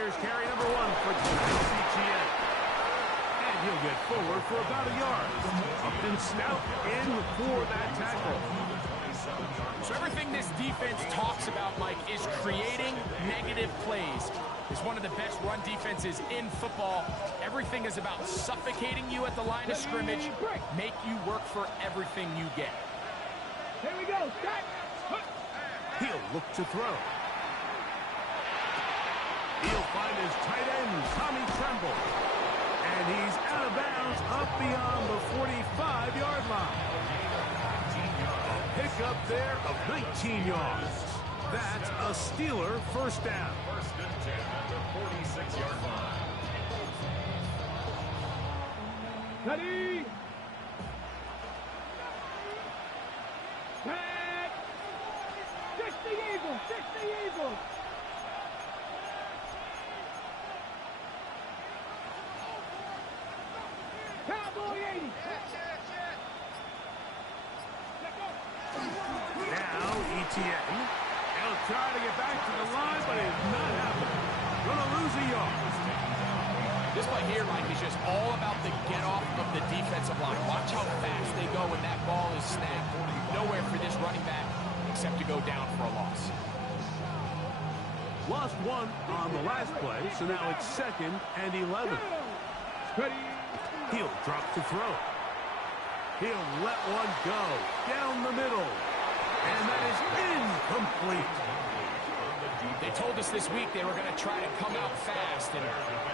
Here's carry number 1 for tonight's CGA. And he'll get forward for about a yard. Up and stout in for that tackle. So everything this defense talks about, Mike, is creating negative plays. It's one of the best run defenses in football. Everything is about suffocating you at the line of scrimmage, make you work for everything you get. Here we go. He'll look to throw. He'll find his tight end, Tommy Tremble. And he's out of bounds up beyond the 45-yard line. A pickup there of 19 yards. That's a Steeler first down. First and 10 at the 46-yard line. Ready? Back. 60 Eagles. 60 Eagles. Cowboy 80. Now ETN. He'll try to get back to the line, but it's not happening. Gonna lose a yard. This play here, Mike, is just all about the get-off of the defensive line. Watch how fast they go when that ball is snapped. Nowhere for this running back except to go down for a loss. Lost 1 on the last play, so now it's 2nd and 11. Ready? He'll drop to throw. He'll let one go down the middle. And that is incomplete. They told us this week they were going to try to come out fast, and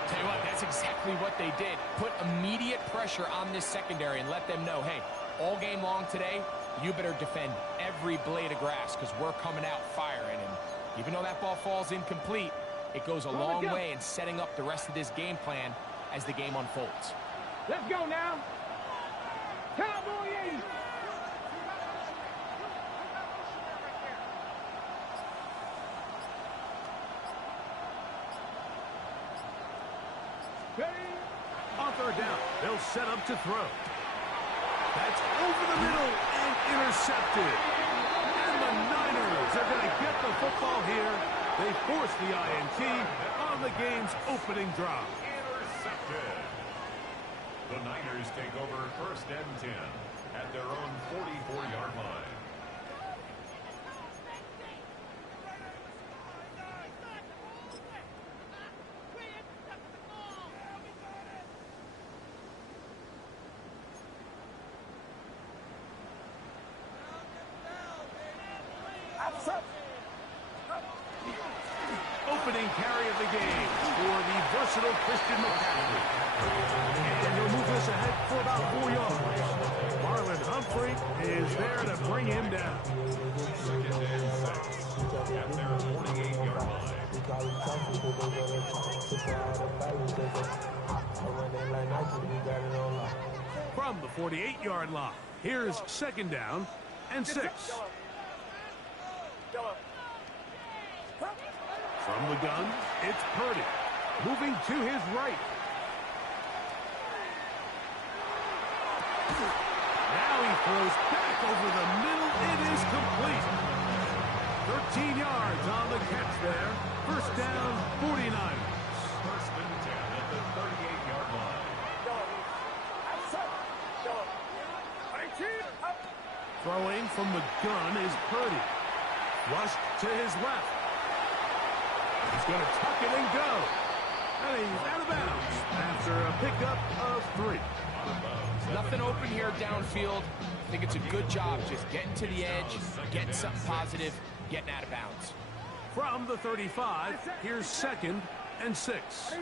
tell you what, that's exactly what they did. Put immediate pressure on this secondary and let them know, hey, all game long today, you better defend every blade of grass because we're coming out firing. And even though that ball falls incomplete, it goes a long way in setting up the rest of this game plan as the game unfolds. Let's go now. Cowboy 80. On third down, they'll set up to throw. That's over the middle and intercepted. And the Niners are going to get the football here. They force the INT on the game's opening drive. Intercepted. The Niners take over first and 10 at their own 44-yard line. Opening carry of the game for the versatile Christian McCaffrey. And he'll move this ahead for about 4 yards. Marlon Humphrey is there to bring him down. Second and 6 at their 48-yard line. From the 48-yard line, here's second down and 6. From the gun, it's Purdy. Moving to his right. Now he throws back over the middle. It is complete. 13 yards on the catch there. First down, 49. First and 10 at the 38-yard line. Throwing from the gun is Purdy. Rushed to his left. He's going to tuck it and go. And he's out of bounds after a pickup of 3. Nothing open here downfield. I think it's a good job just getting to the edge, getting something positive, getting out of bounds. From the 35, here's second and 6.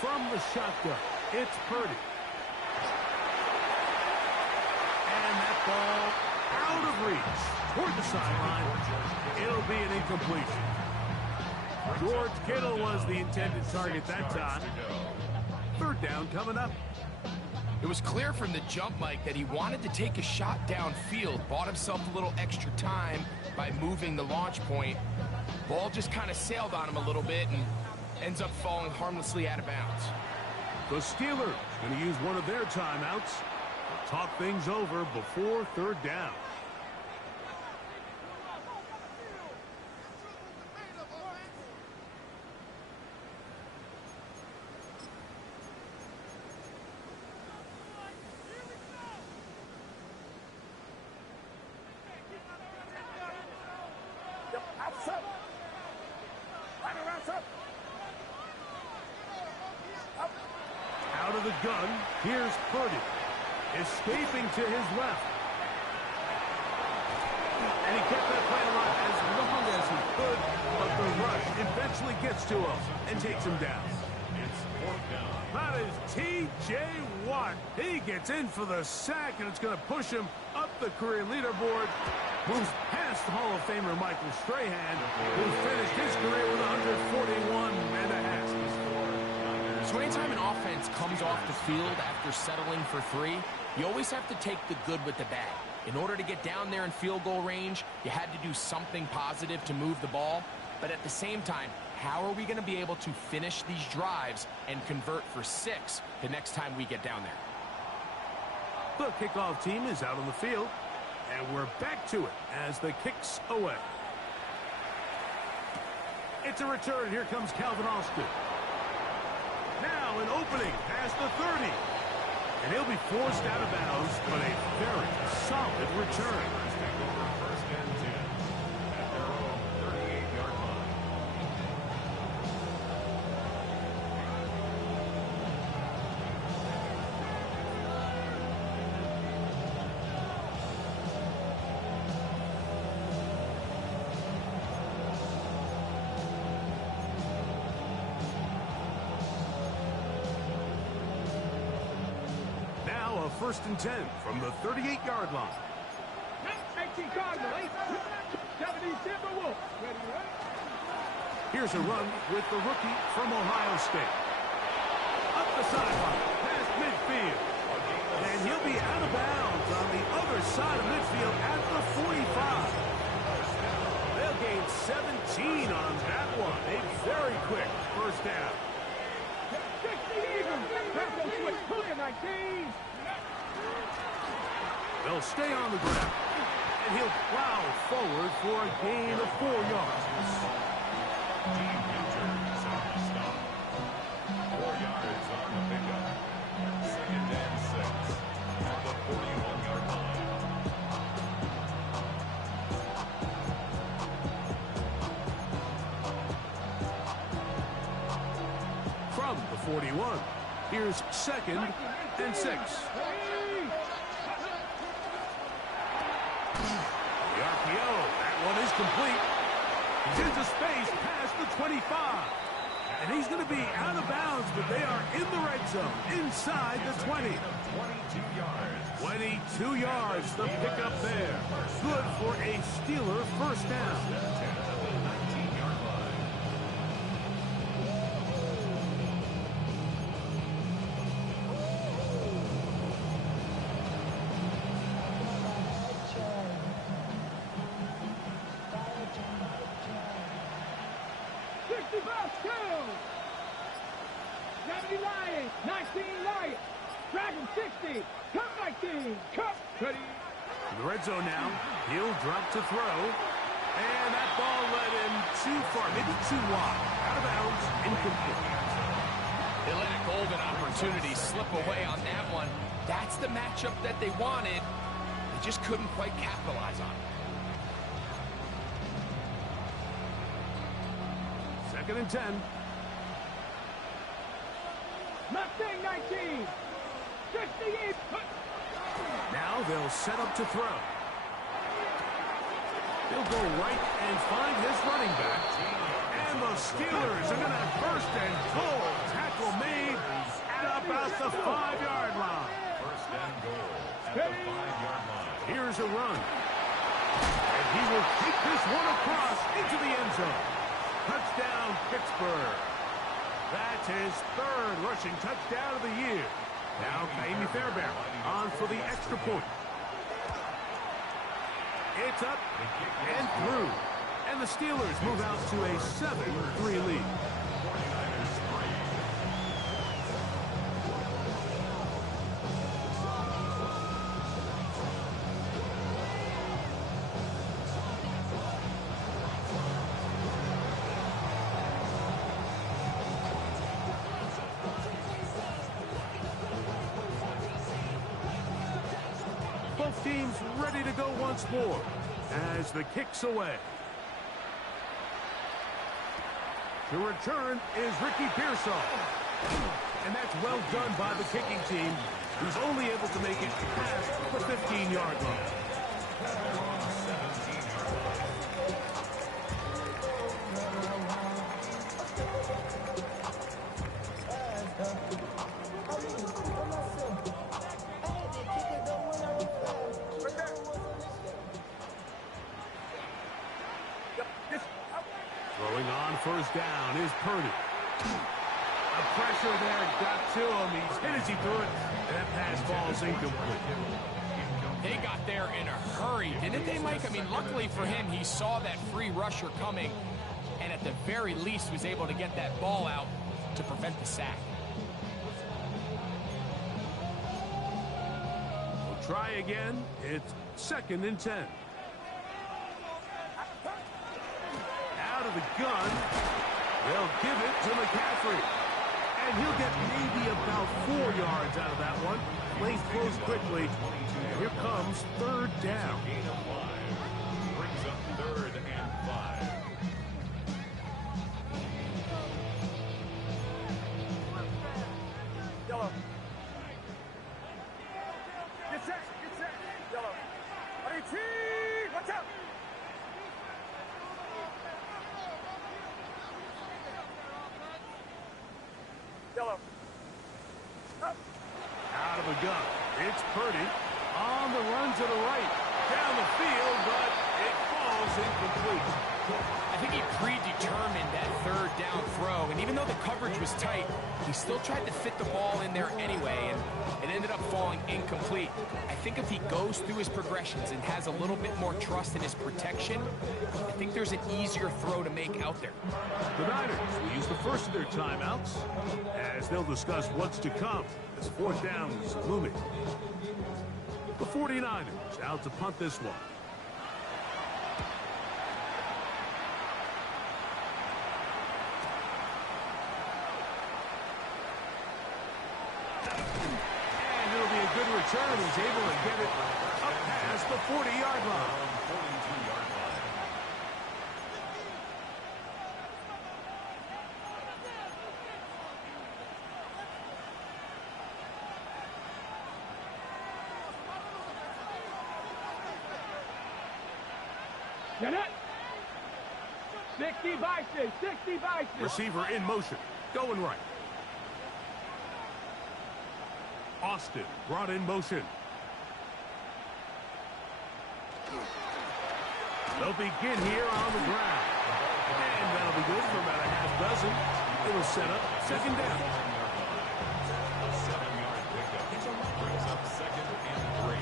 From the shotgun, it's Purdy. And that ball out of reach toward the sideline. It'll be an incompletion. George Kittle was the intended target that time. Third down coming up. It was clear from the jump, Mike, that he wanted to take a shot downfield, bought himself a little extra time by moving the launch point. Ball just kind of sailed on him a little bit and ends up falling harmlessly out of bounds. The Steelers going to use one of their timeouts to talk things over before third down. gun. Here's Purdy. Escaping to his left. And he kept that play alive as long as he could, but the rush eventually gets to him and takes him down. It's fourth down. That is T.J. Watt. He gets in for the sack, and it's going to push him up the career leaderboard. Moves past Hall of Famer Michael Strahan, who finished his career with 141.5. So anytime an offense comes off the field after settling for 3, you always have to take the good with the bad. In order to get down there in field goal range, you had to do something positive to move the ball. But at the same time, how are we going to be able to finish these drives and convert for 6 the next time we get down there? The kickoff team is out on the field, and we're back to it as the kick's away. It's a return. Here comes Calvin Austin. Now an opening past the 30. And he'll be forced out of bounds, but a very solid return. Take over first and 10 at their own 38-yard line. Now a 1st and 10 from the 38-yard line. 19 Cardinals, 70 Timberwolves. Here's a run with the rookie from Ohio State. Up the sideline, past midfield. And he'll be out of bounds on the other side of midfield at the 45. They'll gain 17 on that one. A very quick first down. 60 Eagles. Capo switch, pull it, 19. They'll stay on the ground. And he'll plow forward for a gain of 4 yards. Team Futures on the stop. 4 yards on the pickup. 2nd and 6 at the 41-yard line. From the 41, here's 2nd and 6. The RPO, that one is complete. He's into space past the 25. And he's going to be out of bounds, but they are in the red zone, inside the 20. 22 yards. 22 yards, the pickup there. Good for a Steeler first down. 10 at the 19-yard line. Lions, 19 Lions, Dragon 60, Cup 19, Cup 30. In the red zone now, he'll drop to throw. And that ball led him too far, maybe too wide. Out of bounds, incomplete. They let a golden opportunity slip away on that one. That's the matchup that they wanted. They just couldn't quite capitalize on it. 2nd and 10. Mustang 19, 68. Now they'll set up to throw. He'll go right and find his running back. And the Steelers are going to have first and goal. Tackle made at about the 5-yard line. First and goal at the 5-yard line. Here's a run. And he will take this one across into the end zone. Touchdown, Pittsburgh. That's his 3rd rushing touchdown of the year. Now Kaimi Fairbairn on for the extra point. It's up and through. And the Steelers move out to a 7-3 lead. 49ers 3. Both teams ready to go once more as the kick's away. To return is Ricky Pearsall. And that's well done by the kicking team, who's only able to make it past the 15-yard line. Throwing on first down is Purdy. The pressure there got to him. He's hit as he threw it. And that pass falls incomplete. They got there in a hurry, didn't they, Mike? I mean, luckily for him, he saw that free rusher coming and at the very least was able to get that ball out to prevent the sack. We'll try again. It's 2nd and 10. Out of the gun. They'll give it to McCaffrey. And he'll get maybe about 4 yards out of that one. Plays close quickly. And here comes 3rd down. Brings up 3rd and 5. Yellow. Get set. Yellow. RT, watch out. Yellow. Up. Out of the gun. It's Purdy. On the run to the right. Down the field, but it falls incomplete. I think he predetermined that 3rd down throw, and even though the coverage was tight, he still tried to fit the ball in there anyway, and it ended up falling incomplete. I think if he goes through his progressions and has a little bit more trust in his protection, I think there's an easier throw to make out there. The Niners will use the first of their timeouts as they'll discuss what's to come as 4th down is looming. The 49ers out to punt this one. And it'll be a good return. He's able to get it up past the 40-yard line. 42-yard line. Get it. 60 Bison. 60 Bison. Receiver in motion. Going right. Austin brought in motion. They'll begin here on the ground. And that'll be good for about a half dozen. It'll set up 2nd down. 7-yard pickup. Brings up 2nd and 3.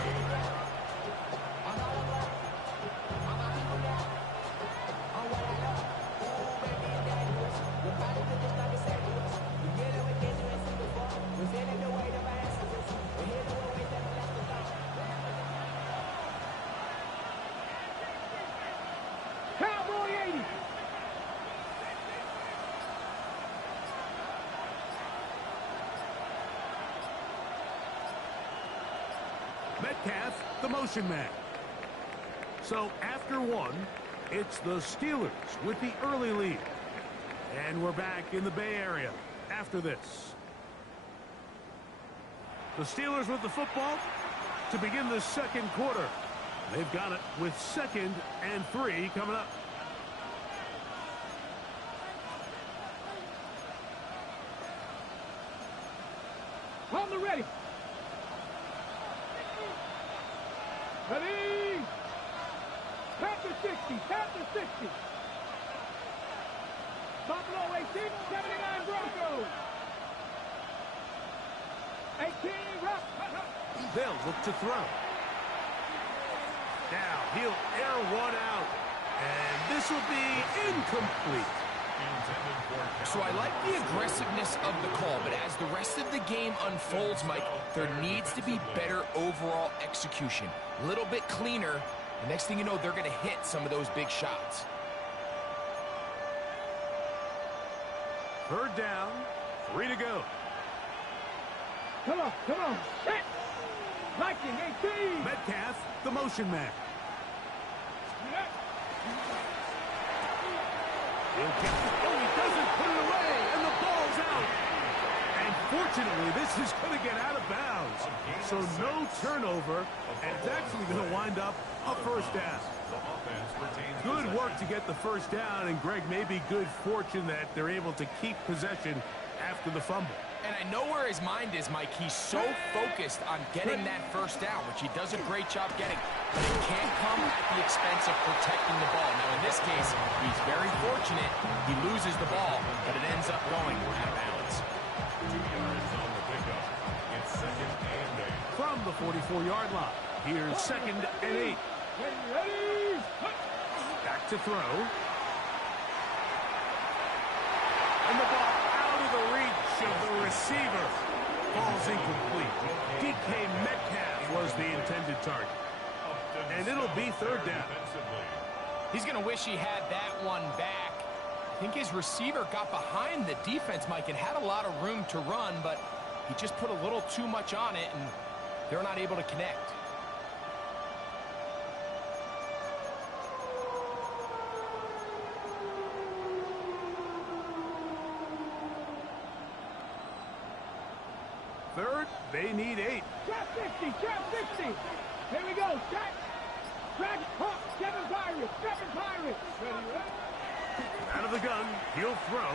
Cowboy 80. Metcalf, the motion man. So after one, it's the Steelers with the early lead. And we're back in the Bay Area after this. The Steelers with the football to begin the 2nd quarter. They've got it with 2nd and 3 coming up. On the ready. Ready. Panther 60. Panther 60. Buffalo 18. 79 Broncos. 18 Rock. They'll look to throw. Now he'll air one out. And this will be incomplete. So I like the aggressiveness of the call, but as the rest of the game unfolds, Mike, there needs to be better overall execution. A little bit cleaner. The next thing you know, they're going to hit some of those big shots. 3rd down, 3 to go. Come on. Set. Viking 18. Metcalf, the motion man. He'll get it. Oh, he doesn't put it away, and the ball's out. And Unfortunately, this is going to get out of bounds. So no turnover, and it's actually going to wind up a first down. Good work to get the first down, and Greg, maybe good fortune that they're able to keep possession after the fumble. And I know where his mind is, Mike. He's so focused on getting that first down, which he does a great job getting. But it can't come at the expense of protecting the ball. Now, in this case, he's very fortunate. He loses the ball, but it ends up going out of bounds. 2 yards on the pickup. It's second and 8. From the 44-yard line, here's second and 8. Ready? Back to throw. And the ball out of the reach of the receiver. Ball's incomplete. DK Metcalf was the intended target. And it'll be third down. He's going to wish he had that one back. I think his receiver got behind the defense, Mike, and had a lot of room to run, but he just put a little too much on it, and they're not able to connect. Third, they need 8. Trap 60, trap 60. Here we go, track. Track, hop, 7 Pirates, 7 Pirates. Ready, ready? Out of the gun, he'll throw.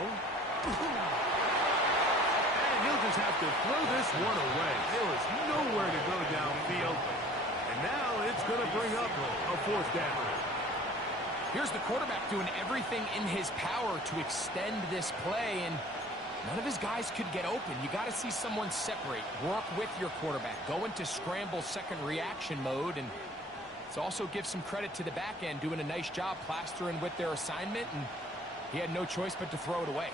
And he'll just have to throw this one away. There was nowhere to go downfield. And now it's going to bring up a fourth down. Here's the quarterback doing everything in his power to extend this play, and none of his guys could get open. You got to see someone separate, work with your quarterback, go into scramble second reaction mode, and it's also give some credit to the back end doing a nice job plastering with their assignment, and he had no choice but to throw it away.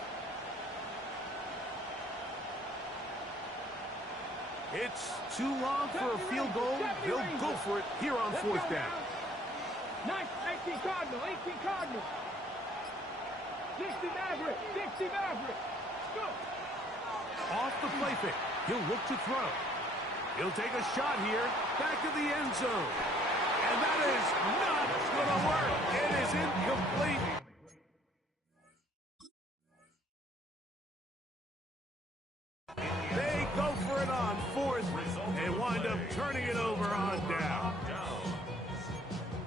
It's too long for a field goal. They'll go for it here on fourth down. 18 Cardinal, 18 Cardinal. 60 Maverick, 60 Maverick. Go. Off the play fake. He'll look to throw. He'll take a shot here. Back of the end zone. And that is not going to work. It is incomplete. They go for it on fourth and wind up turning it over on down.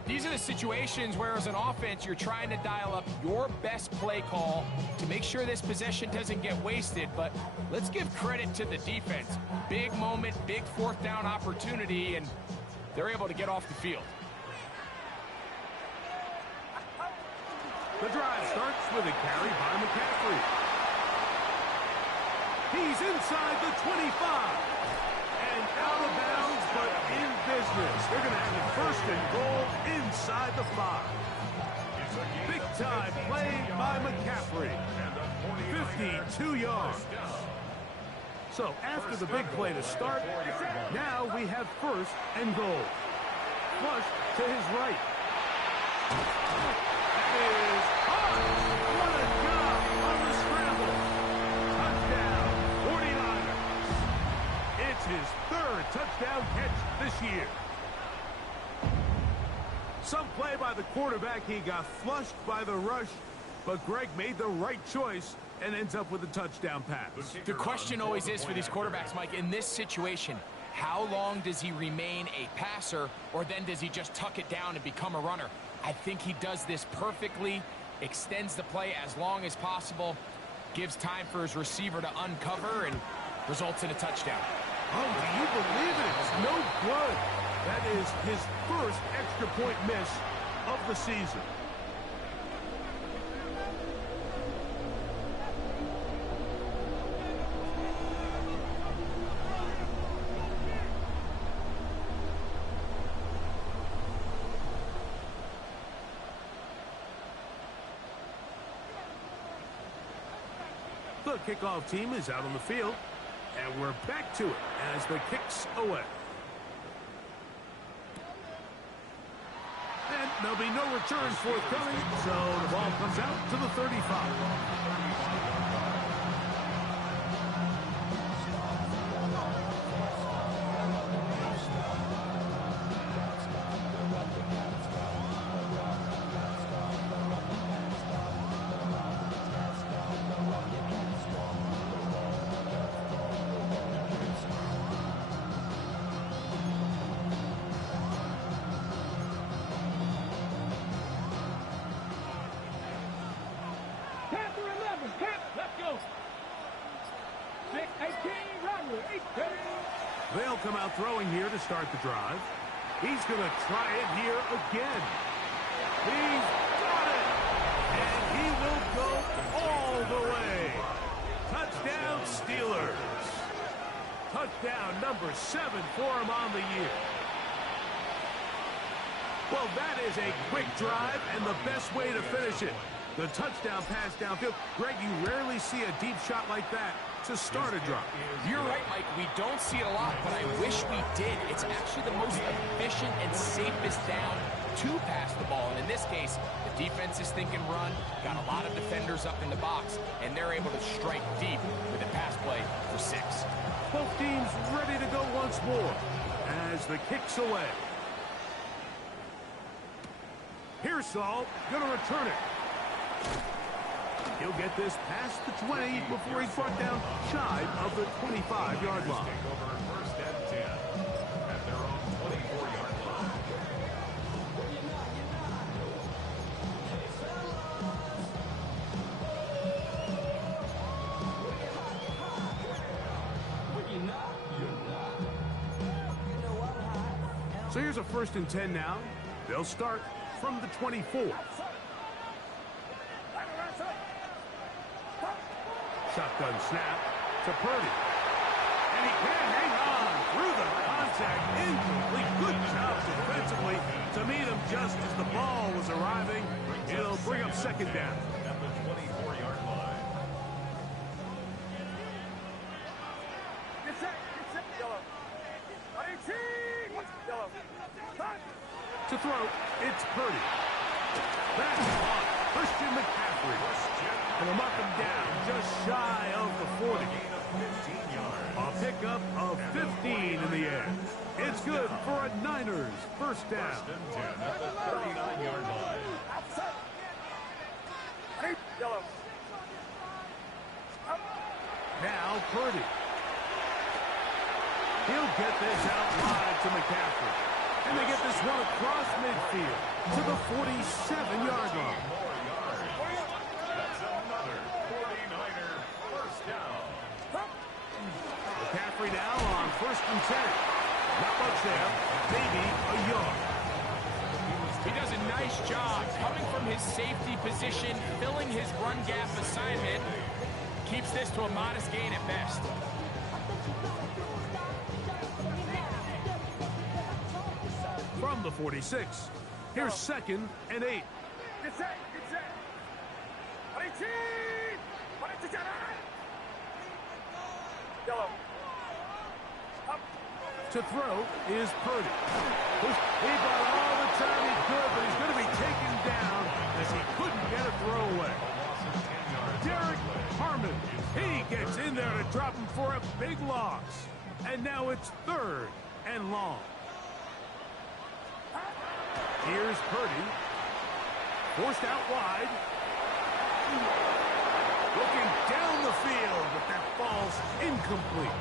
These are the situations where, as an offense, you're trying to dial up your best play call to make sure this possession doesn't get wasted. But let's give credit to the defense. Big moment, big fourth down opportunity, and they're able to get off the field. The drive starts with a carry by McCaffrey. He's inside the 25. And out of bounds, but in business. They're going to have it first and goal inside the 5. Big time play by McCaffrey. 52 yards. So after the big play to start, now we have first and goal. Flush to his right. That is hard. What a job on the scramble. Touchdown, 49ers. It's his third touchdown catch this year. Some play by the quarterback. He got flushed by the rush, but Greg made the right choice and ends up with a touchdown pass. The question always is for these quarterbacks, Mike, in this situation, how long does he remain a passer, or then does he just tuck it down and become a runner? I think he does this perfectly, extends the play as long as possible, gives time for his receiver to uncover, and results in a touchdown. Oh, do you believe it? It's no good. That is his first extra point miss of the season. The kickoff team is out on the field, and we're back to it as the kick's away. And there'll be no return forthcoming, so the ball comes out to the 35. go. 6-18, Robert, 18. They'll come out throwing here to start the drive. He's going to try it here again. He's got it! And he will go all the way. Touchdown, Steelers. Touchdown number 7 for him on the year. Well, that is a quick drive and the best way to finish it. The touchdown pass downfield. Greg, you rarely see a deep shot like that to start a drive. You're right, Mike. We don't see it a lot, but I wish we did. It's actually the most efficient and safest down to pass the ball. And in this case, the defense is thinking run, got a lot of defenders up in the box, and they're able to strike deep with a pass play for 6. Both teams ready to go once more as the kick's away. Pearsall going to return it. He'll get this past the 20 before he's brought down shy of the 25-yard line. Take over first and 10 at their own 24-yard line. So here's a 1st and 10 now. They'll start from the 24. Shotgun snap to Purdy. And he can't hang on through the contact. Incomplete. Good job defensively to meet him just as the ball was arriving. It'll bring up 2nd down. At the 24-yard line. Get set, yellow. 18, yellow. To throw, it's Purdy. That's on Christian McCaffrey. And he'll mark him down just shy of the 40. A pickup of 15 in the air. It's good for a Niners 1st down. First and 10 at the 39-yard line. Yellow. Now Purdy. He'll get this out wide to McCaffrey. And they get this one across midfield to the 47-yard line. That's another 49er first down. McCaffrey now on 1st and 10. Not much there. Maybe a yard. He does a nice job coming from his safety position, filling his run gap assignment. Keeps this to a modest gain at best. From the 46, here's 2nd and 8. Get set. 18, yellow. To throw is Purdy. He got all the time he could, but he's going to be taken down as he couldn't get a throw away. Derek Harmon, he gets in there to drop him for a big loss. And now it's 3rd and long. Here's Purdy. Forced out wide. Looking down the field, but that falls incomplete.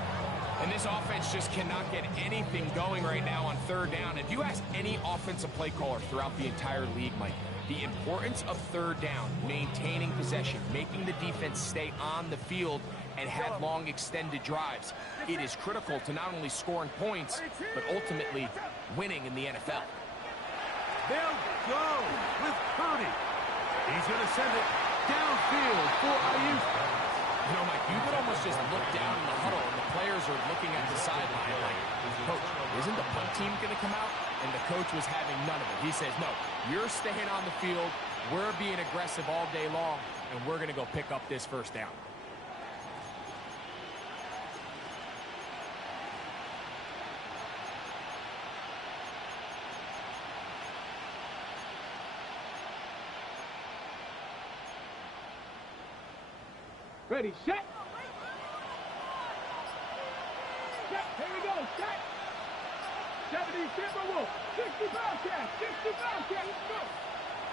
And this offense just cannot get anything going right now on 3rd down. If you ask any offensive play caller throughout the entire league, Mike, the importance of 3rd down, maintaining possession, making the defense stay on the field and have long extended drives, it is critical to not only scoring points, but ultimately winning in the NFL. They'll go with Purdy. He's going to send it downfield for Ayuk. You know, Mike, you could almost just look down in the huddle and the players are looking at the sideline like, Coach, isn't the punt team going to come out? And the coach was having none of it. He says, no, you're staying on the field. We're being aggressive all day long, and we're going to go pick up this 1st down. Ready, set. Set, here we go, set. 70 Timberwolves, 60 Bobcats, let's go.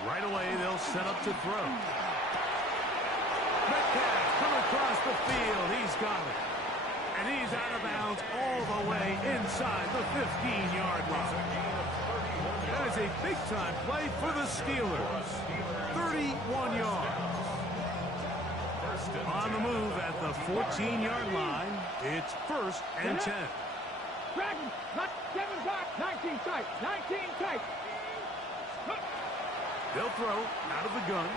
Right away, they'll set up to throw. Metcalf come across the field. He's got it. And he's out of bounds all the way inside the 15-yard line. That is a big-time play for the Steelers. 31 yards. On the move at the 14-yard line, it's 1st and 10. Dragon, 7-5, 19 tight, 19 tight. They'll throw out of the gun.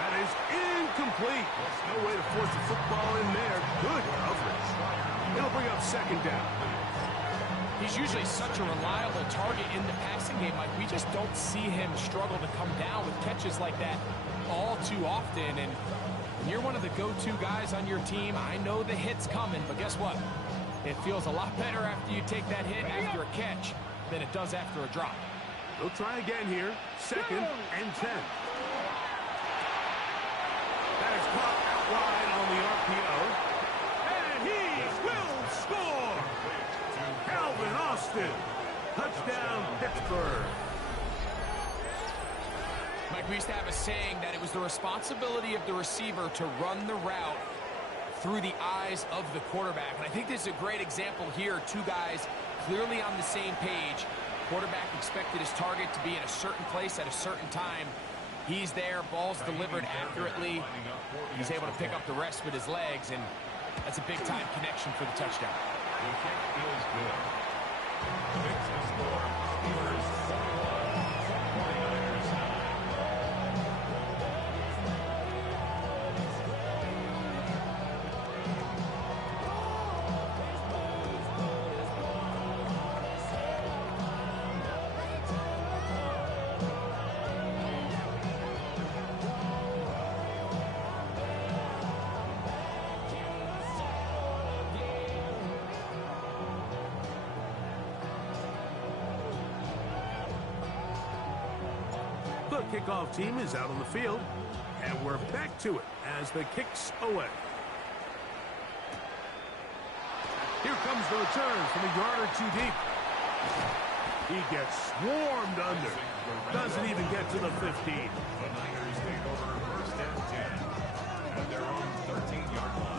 That is incomplete. There's no way to force the football in there. Good coverage. It'll bring up 2nd down. He's usually such a reliable target in the passing game. Like, we just don't see him struggle to come down with catches like that all too often. And when you're one of the go-to guys on your team, I know the hit's coming, but guess what? It feels a lot better after you take that hit after a catch than it does after a drop. They'll try again here. 2nd and 10. That is caught out wide on the RPO. And he will score! Calvin Austin. Touchdown, Pittsburgh. Mike, we used to have a saying that it was the responsibility of the receiver to run the route through the eyes of the quarterback. And I think this is a great example here. Two guys clearly on the same page. Quarterback expected his target to be in a certain place at a certain time. He's there, ball's delivered accurately. He's able to pick up the rest with his legs, and that's a big-time connection for the touchdown. The kick feels good. Makes the score. Steelers 41, 49ers 9. The kickoff team is out on the field, and we're back to it as the kick's away. Here comes the return from a yard or two deep. He gets swarmed under. Doesn't even get to the 15. The Niners take over 1st and 10 at their own 13-yard line.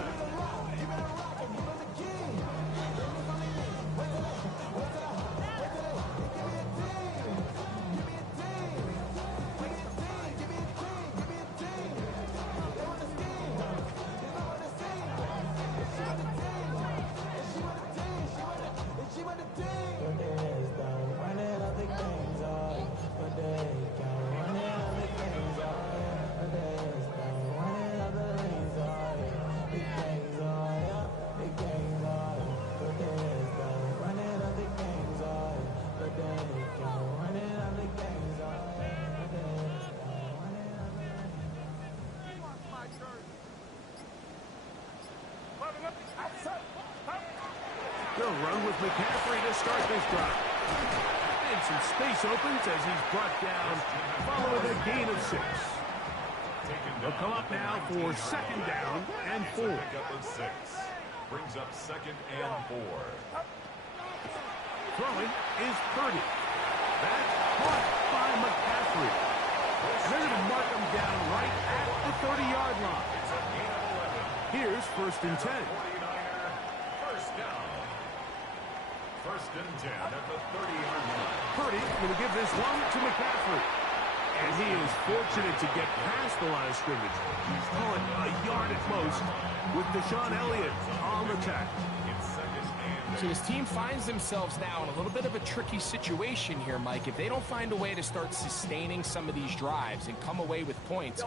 They'll run with McCaffrey to start this drive. And some space opens as he's brought down following a gain of 6. They'll come up now for 2nd down and 4. Pickup of 6. Brings up 2nd and 4. Throwing is Purdy. That's caught by McCaffrey. And they're going to mark him down right at the 30-yard line. It's a gain of 11. Here's 1st and 10. 49er, 1st down. 1st and 10 at the 30-yard line. Purdy going to give this one to McCaffrey. And he is fortunate to get past the line of scrimmage. He's calling a yard at most with Deshaun Elliott on the tackle. So his team finds themselves now in a little bit of a tricky situation here, Mike. If they don't find a way to start sustaining some of these drives and come away with points,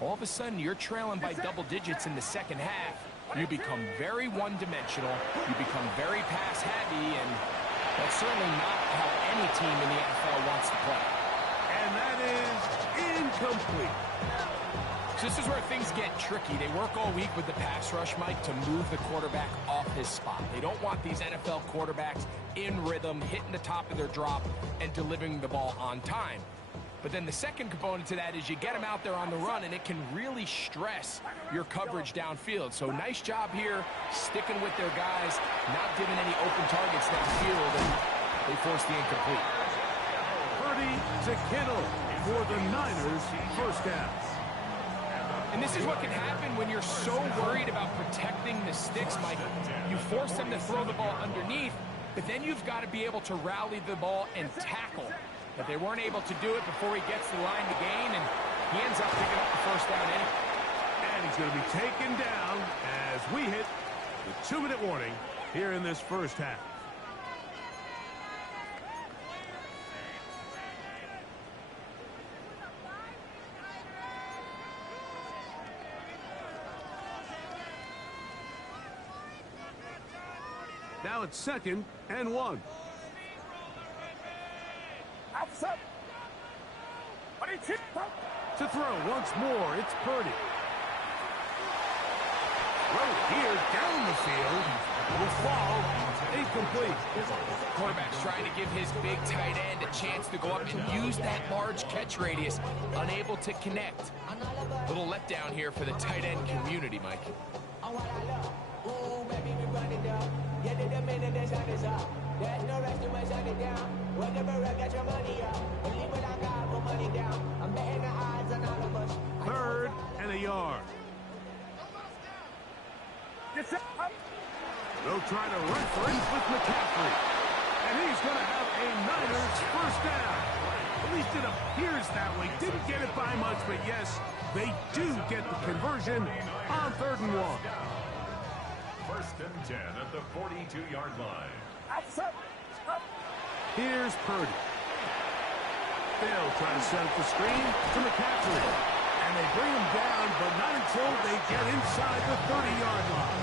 all of a sudden you're trailing by double digits in the 2nd half. You become very one-dimensional. You become very pass-heavy, and that's certainly not how any team in the NFL wants to play. And that is incomplete. So this is where things get tricky. They work all week with the pass rush, Mike, to move the quarterback off his spot. They don't want these NFL quarterbacks in rhythm, hitting the top of their drop, and delivering the ball on time. But then the second component to that is you get them out there on the run, and it can really stress your coverage downfield. So nice job here, sticking with their guys, not giving any open targets downfield, and they force the incomplete. Purdy to Kittle for the Niners' 1st down. And this is what can happen when you're so worried about protecting the sticks, Mike. You force them to throw the ball underneath, but then you've got to be able to rally the ball and tackle. But they weren't able to do it before he gets to the line to gain, and He ends up picking up the first down anyway. And he's going to be taken down as we hit the 2-minute warning here in this first half. Now it's 2nd and 1. To throw once more, it's Purdy. Throw here down the field. Will fall incomplete. Quarterback's trying to give his big tight end a chance to go up and use that large catch radius. Unable to connect. Little letdown here for the tight end community, Mike. There's no rest to my shut it down. Whatever I got your money up. Believe what I got, put money down. I'm betting the odds on all of us. 3rd and a yard. They'll try to run for it with McCaffrey. And he's going to have a Niners first down. At least it appears that way. Didn't get it by much, but yes, they do get the conversion on 3rd and 1. 1st and 10 at the 42-yard line. Here's Purdy. They'll try to set up the screen to McCaffrey. And they bring him down, but not until they get inside the 30-yard line.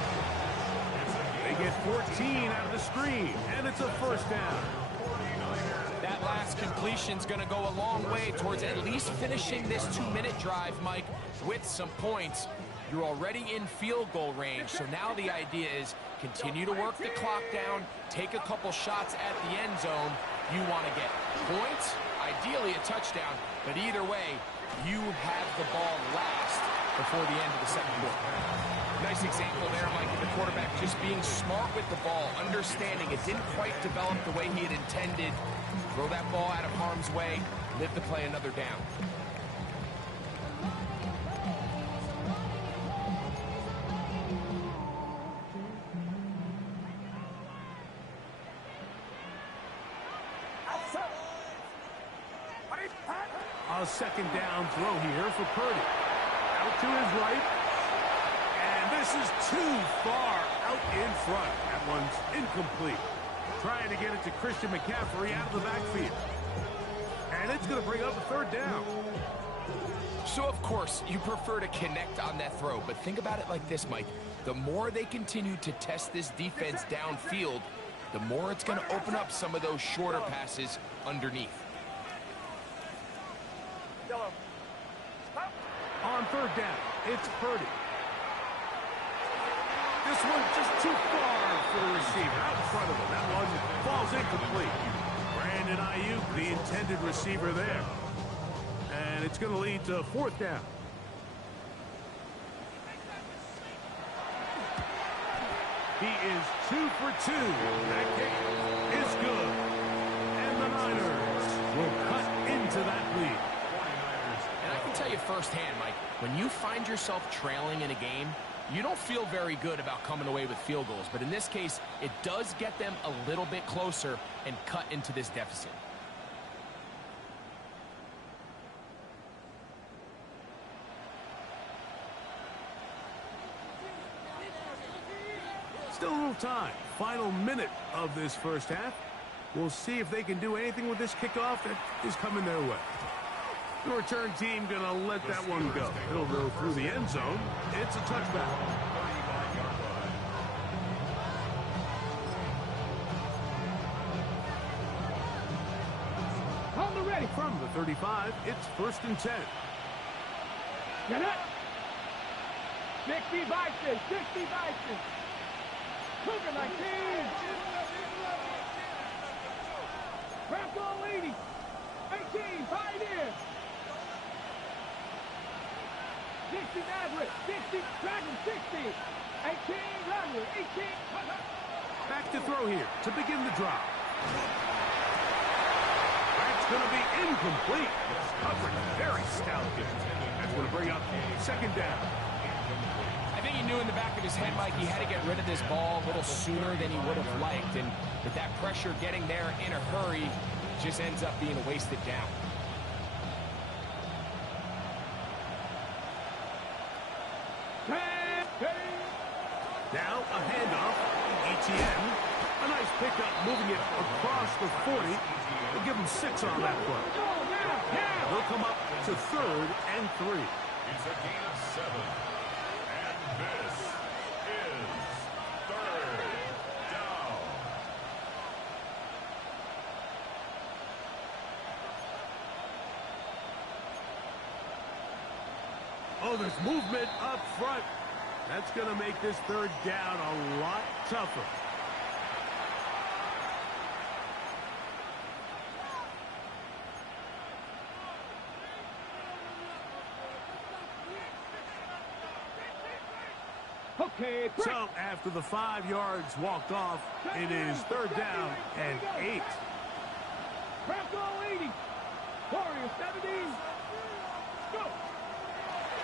They get 14 out of the screen, and it's a first down. That last completion's going to go a long way towards at least finishing this 2-minute drive, Mike, with some points. You're already in field goal range, so now the idea is continue to work the clock down, take a couple shots at the end zone. You want to get points, ideally a touchdown, but either way, you have the ball last before the end of the second quarter. Nice example there, Mike, of the quarterback just being smart with the ball, understanding it didn't quite develop the way he had intended. Throw that ball out of harm's way, live to play another down. A second down throw here for Purdy. Out to his right. And this is too far out in front. That one's incomplete. Trying to get it to Christian McCaffrey out of the backfield. And it's going to bring up a 3rd down. So, of course, you prefer to connect on that throw, but think about it like this, Mike. The more they continue to test this defense downfield, the more it's going to open up some of those shorter passes underneath. On 3rd down, it's Purdy. This one just too far for the receiver. Out in front of him. That one falls incomplete. Brandon Ayuk, the intended receiver there. And it's going to lead to 4th down. He is 2 for 2. That kick is good. And the Niners will cut into that lead. And I can tell you firsthand, Mike, when you find yourself trailing in a game, you don't feel very good about coming away with field goals. But in this case, it does get them a little bit closer and cut into this deficit. Still a little time. Final minute of this first half. We'll see if they can do anything with this kickoff that is coming their way. The return team going to let that one go. It'll go through the end zone. It's a touchback. On the ready. From the 35, it's 1st and 10. Get it. 60 Vikings. 60 Vikings. Cougar 19. Crack on 80. 18. Pioneer. 60 Maverick. 60 Dragon. 60. 18 Runner. 18. Back to throw here to begin the drive. That's going to be incomplete. Coverage very stout here. That's going to bring up 2nd down. I think he knew in the back of his head, Mike, he had to get rid of this ball a little sooner than he would have liked. And with that pressure getting there in a hurry, just ends up being a wasted down. Now a handoff. ETN. A nice pickup moving it across the 40. We'll give them 6 on that play. They'll come up to 3rd and 3. It's a gain of 7. And this is 3rd down. Oh, there's movement up front. That's going to make this 3rd down a lot tougher. Okay, So after the 5 yards walked off, it is 3rd down and 8. Capo 80. Warrior 70. Go.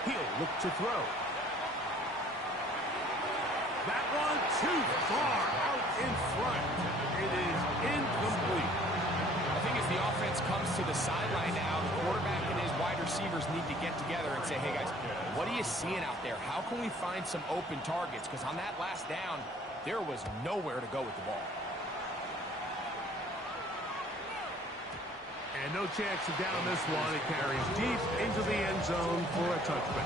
He'll look to throw. That one too far out in front. It is incomplete. I think as the offense comes to the sideline now, the quarterback and his wide receivers need to get together and say, hey, guys, what are you seeing out there? How can we find some open targets? Because on that last down, there was nowhere to go with the ball. And no chance to down this one. It carries deep into the end zone for a touchback.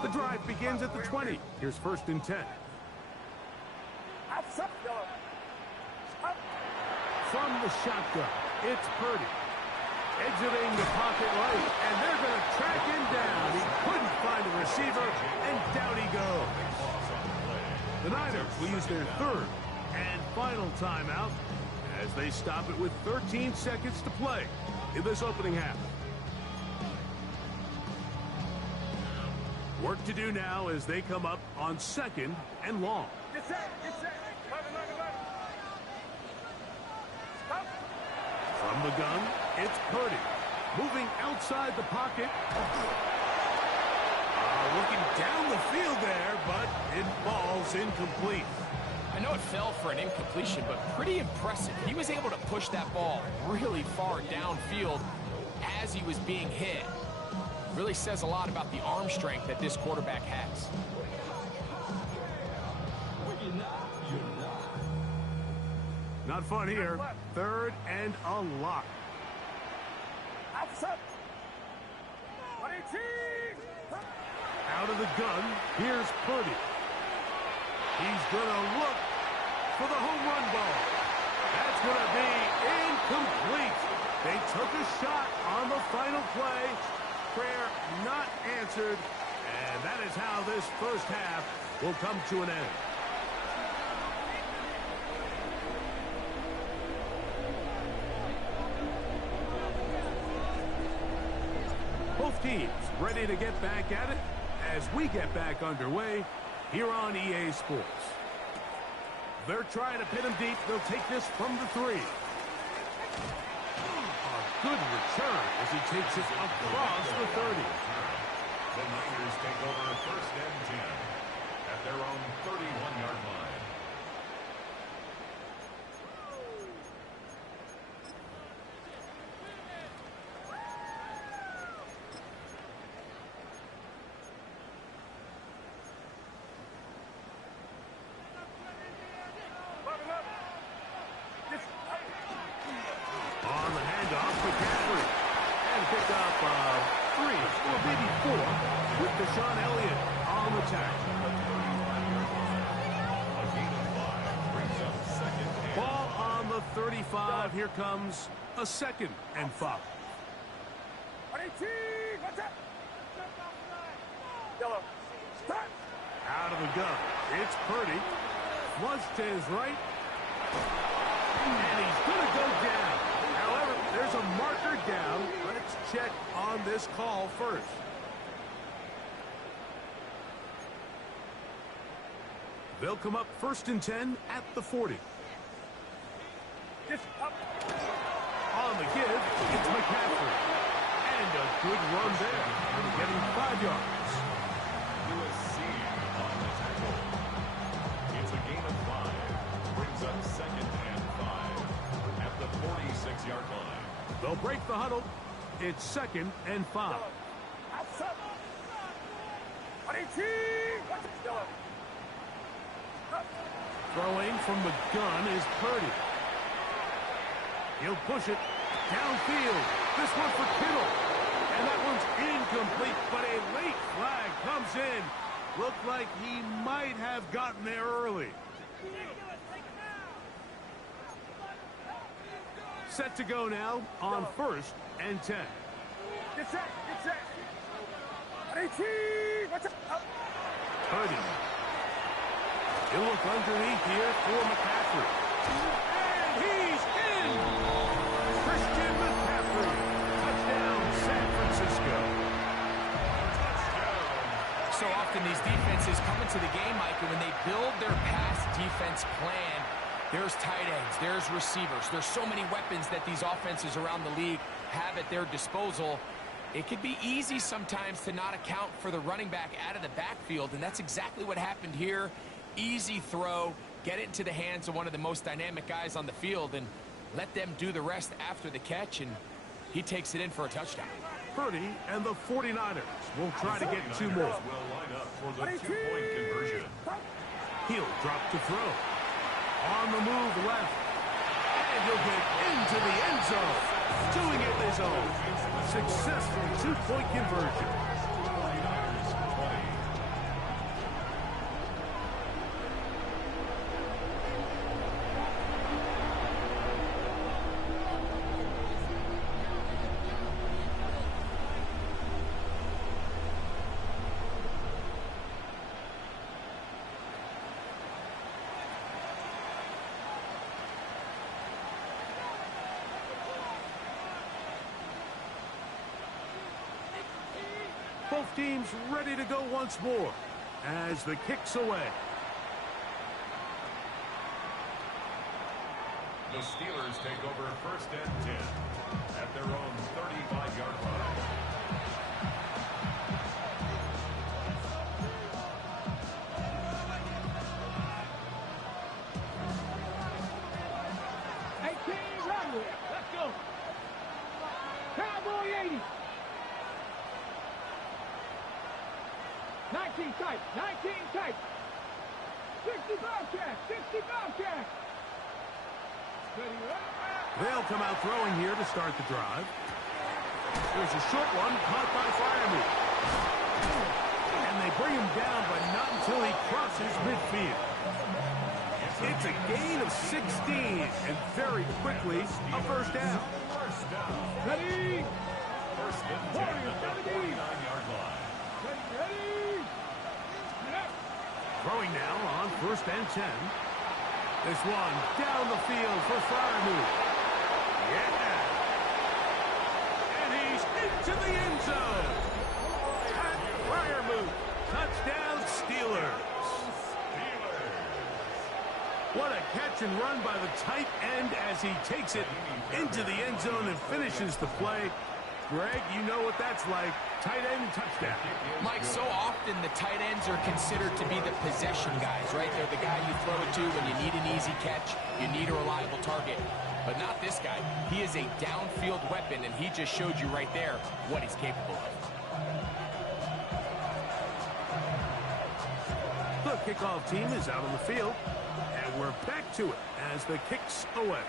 The drive begins at the 20. Here's 1st and 10. From the shotgun, it's Purdy. Exiting the pocket right, and they're going to track him down. He couldn't find a receiver, and down he goes. The Niners will use their 3rd and final timeout as they stop it with 13 seconds to play in this opening half. Work to do now as they come up on 2nd and long. Get set. From the gun, it's Purdy. Moving outside the pocket. Looking down the field there, but it falls incomplete. I know it fell for an incompletion, but pretty impressive. He was able to push that ball really far downfield as he was being hit. Really says a lot about the arm strength that this quarterback has. Not fun here. 3rd and a lot. Out of the gun, here's Purdy. He's going to look for the home run ball. That's going to be incomplete. They took a shot on the final play. Prayer not answered. And that is how this 1st half will come to an end. Both teams ready to get back at it as we get back underway here on EA Sports. They're trying to pin him deep. They'll take this from the 3. A good return as he takes it across the 30. The Niners take over 1st and 10 at their own 31-yard line. On the handoff to Capo. And pick up 3 or maybe 4 with Deshaun Elliott on the tackle. A gain of 5 brings up 2nd and Ball on the 35. Here comes a 2nd and 5. Out of the gun. It's Purdy. Flushed to his right. And he's going to go down. However, there's a marker down. Let's check on this call first. They'll come up 1st and 10 at the 40. On the give, it's McCaffrey. And a good run there. Getting 5 yards. USC on the tackle. It's a They'll break the huddle. It's 2nd and 5. Throwing from the gun is Purdy. He'll push it downfield. This one for Kittle. And that one's incomplete, but a late flag comes in. Looked like he might have gotten there early. Set to go now on 1st and 10. Get set, get set. Purdy. He'll look underneath here for McCaffrey. And he's in! Christian McCaffrey. Touchdown, San Francisco. So often these defenses come into the game, Mike, and when they build their pass defense plan, there's tight ends, there's receivers. There's so many weapons that these offenses around the league have at their disposal. It could be easy sometimes to not account for the running back out of the backfield, and that's exactly what happened here. Easy throw, get it into the hands of one of the most dynamic guys on the field, and let them do the rest after the catch, and he takes it in for a touchdown. Purdy and the 49ers will try to get 2 more. Will line up for the 2-point conversion. He'll drop to throw. On the move left. And he'll get into the end zone. Doing it his own. Successful 2-point conversion. 49ers 20. Both teams ready to go once more as the kick's away. The Steelers take over 1st and 10 at their own 35-yard line. Let's go. Cowboy 80. 19 tight, 19 tight. 65 cash, 65 cash. They'll come out throwing here to start the drive. There's a short one caught by Firemouth. And they bring him down, but not until he crosses midfield. It's a gain of 16, and very quickly, a 1st down. Ready? 1st and 10 at the 49-yard line. Ready? Throwing now on 1st and 10. This one down the field for Firemouth. Yeah. And he's into the end zone. Pat Firemouth. Touchdown, Steelers. What a catch and run by the tight end as he takes it into the end zone and finishes the play. Greg, you know what that's like. Tight end touchdown. Mike, so often the tight ends are considered to be the possession guys, right? They're the guy you throw it to when you need an easy catch, you need a reliable target. But not this guy. He is a downfield weapon, and he just showed you right there what he's capable of. The kickoff team is out on the field, and we're back to it as the kick's away.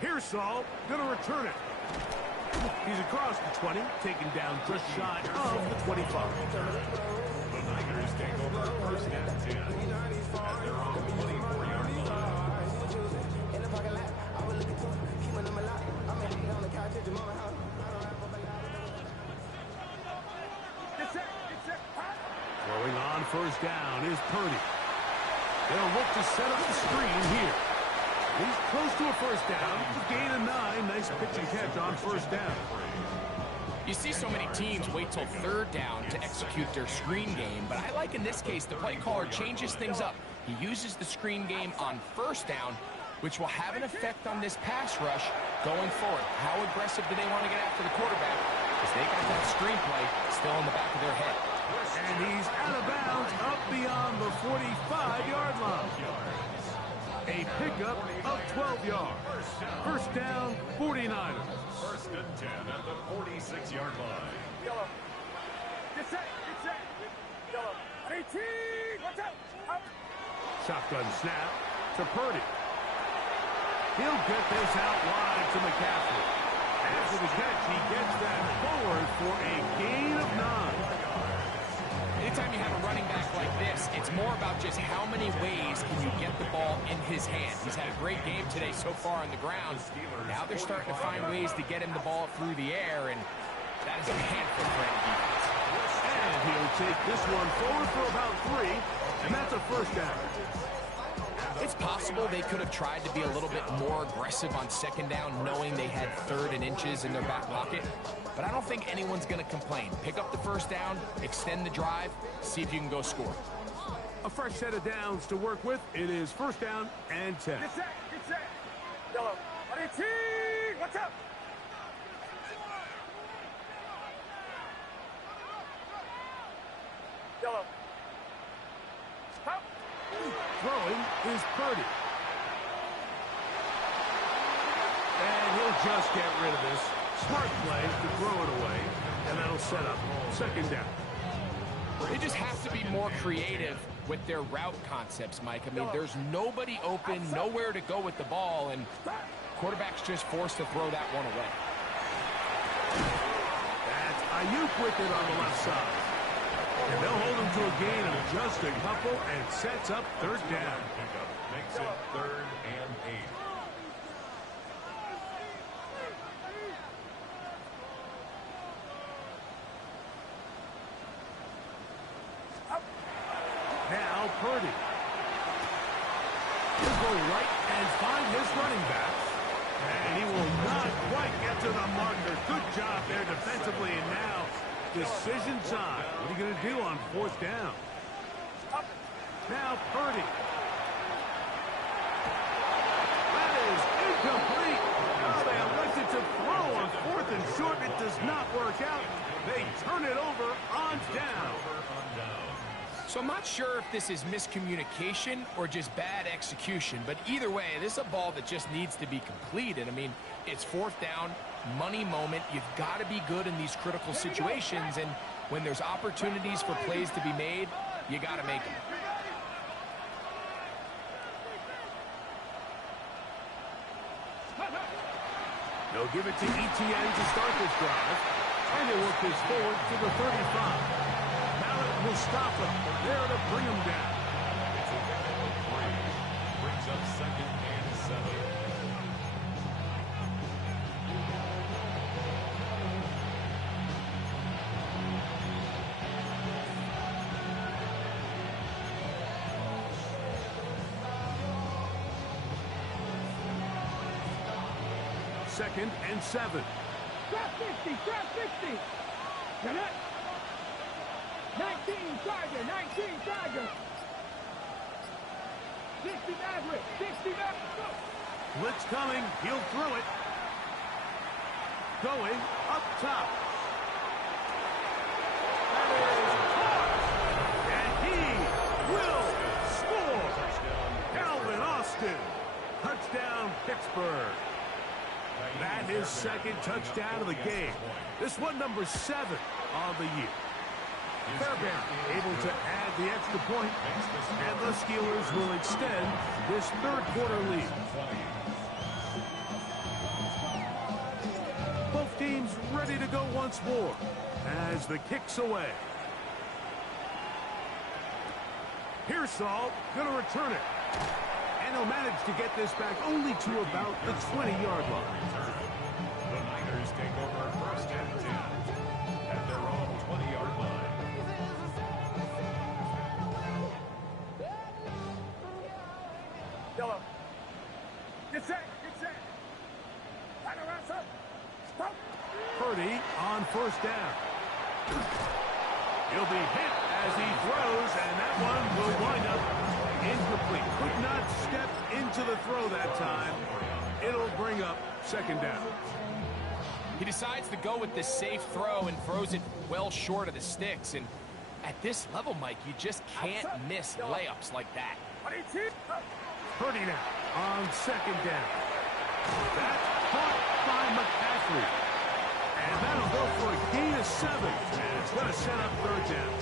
Here's Saul, gonna return it. He's across the 20, taken down just shy of the 25. The Niners take over 1st and 10 at their own 24-yard line. Throwing on 1st down is Purdy. They'll look to set up the screen here. He's close to a 1st down. Gain of 9. Nice pitch and catch on 1st down. You see so many teams wait till 3rd down to execute their screen game, but I like in this case the play caller changes things up. He uses the screen game on 1st down, which will have an effect on this pass rush going forward. How aggressive do they want to get after the quarterback? Because they got that screen play still in the back of their head. And he's out of bounds up beyond the 45-yard line. A pickup of 12 yards. First down, 49ers. First and 10 at the 46-yard line. Yellow. Get set. Get set. Yellow. 18. Watch out. Up. Shotgun snap to Purdy. He'll get this out wide to McCaffrey. After the catch, he gets that forward for a gain of 9. Anytime you have a running back like this, it's more about just how many ways can you get the ball in his hands. He's had a great game today so far on the ground. Now they're starting to find ways to get him the ball through the air, and that is a handful for any defense. And he'll take this one forward for about 3, and that's a first down. It's possible they could have tried to be a little bit more aggressive on second down, knowing they had 3rd and inches in their back pocket. But I don't think anyone's going to complain. Pick up the first down, extend the drive, see if you can go score. A fresh set of downs to work with. It is first down and 10. Get set. Get set. Yellow. 18. Watch out. Yellow. Up. Throwing is Purdy. And he'll just get rid of this. Smart play to throw it away, and that'll set up second down. They just have to be more creative with their route concepts, Mike. I mean, there's nobody open, nowhere to go with the ball, and quarterback's just forced to throw that one away. That's Ayuk with it on the left side. And they'll hold him to a gain of just a couple and sets up third down. Pickup makes it 3rd and 8. Now Purdy. He'll go right and find his running back. And he will not quite get to the marker. Good job there defensively. And now decision time. What are you going to do on 4th down? Now Purdy. That is incomplete. Oh, they elected to throw on 4th and short. It does not work out. They turn it over on down. So I'm not sure if this is miscommunication or just bad execution, but either way, this is a ball that just needs to be completed. I mean, it's 4th down, money moment. You've got to be good in these critical situations, and when there's opportunities for plays to be made, you got to make them. They'll give it to ETN to start this drive, and they work this forward to the 35. Mustafa there to bring him down. It's a pickup of 3. Brings up 2nd and 7. Second and 7. Drop 50. Drop 50. Get it. 19 Tiger. 19 Tiger. 60 Maverick. 60 Maverick. Blitz coming. He'll throw it. Going up top. That is caught. And he will score. Calvin Austin. Touchdown, Pittsburgh. That is 2nd touchdown of the game. This one number 7 of the year. Fairbairn able to add the extra point, and the Steelers will extend this 3rd quarter lead. Both teams ready to go once more as the kick's away. Pearsall going to return it. And he'll manage to get this back only to about the 20-yard line. The Niners take over 1st and 10 at their own 20-yard line. Yellow. Get set. Get set. Tiger wraps up. Stop. Purdy on 1st down. He'll be hit as he throws, and that one will wind up incomplete. Could not step into the throw that time. It'll bring up 2nd down. He decides to go with the safe throw and throws it well short of the sticks. And at this level, Mike, you just can't miss layups like that. Purdy now on second down. That's caught by McCaffrey. And that'll go for a gain of 7. And it's going to set up third down.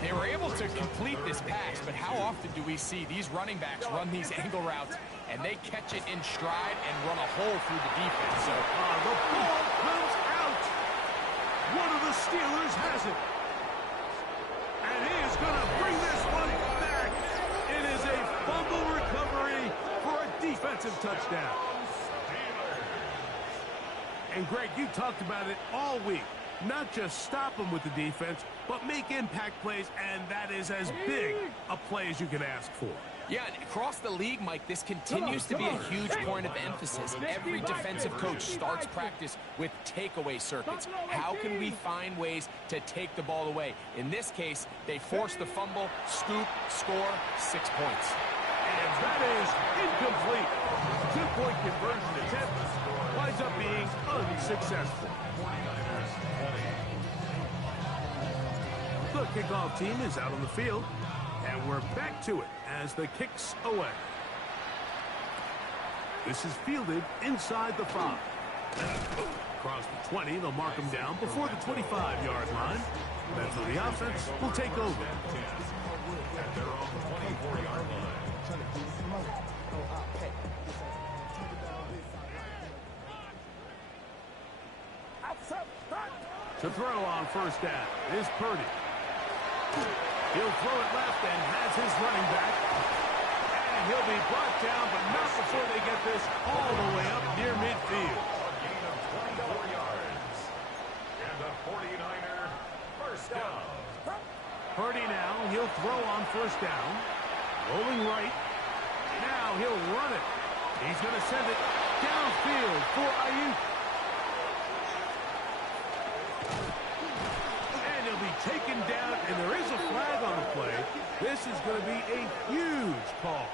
They were able to complete this pass, but how often do we see these running backs run these angle routes and they catch it in stride and run a hole through the defense? So the ball comes out. One of the Steelers has it. And he is going to bring this one back. It is a fumble recovery for a defensive touchdown. And Greg, you talked about it all week. Not just stop them with the defense, but make impact plays, and that is as big a play as you can ask for. Yeah, and across the league, Mike, this continues to be a huge point of emphasis. Every defensive coach starts practice with takeaway circuits. How can we find ways to take the ball away? In this case, they force the fumble, scoop, score, 6 points. And that is incomplete. 2-point conversion attempt winds up being unsuccessful. The kickoff team is out on the field, and we're back to it as the kick's away. This is fielded inside the 5. Across the 20, they'll mark him down before the 25-yard line. That's where the offense will take over. They're on the 24-yard line. To throw on first down is Purdy. He'll throw it left and has his running back. And he'll be brought down, but not before they get this all the way up near midfield. A gain of 24 yards. And a 49er first down. Purdy now, he'll throw on first down. Rolling right. Now he'll run it. He's going to send it downfield for Ayuk. And he'll be taken down, and there is a flag on the play. This is going to be a huge call.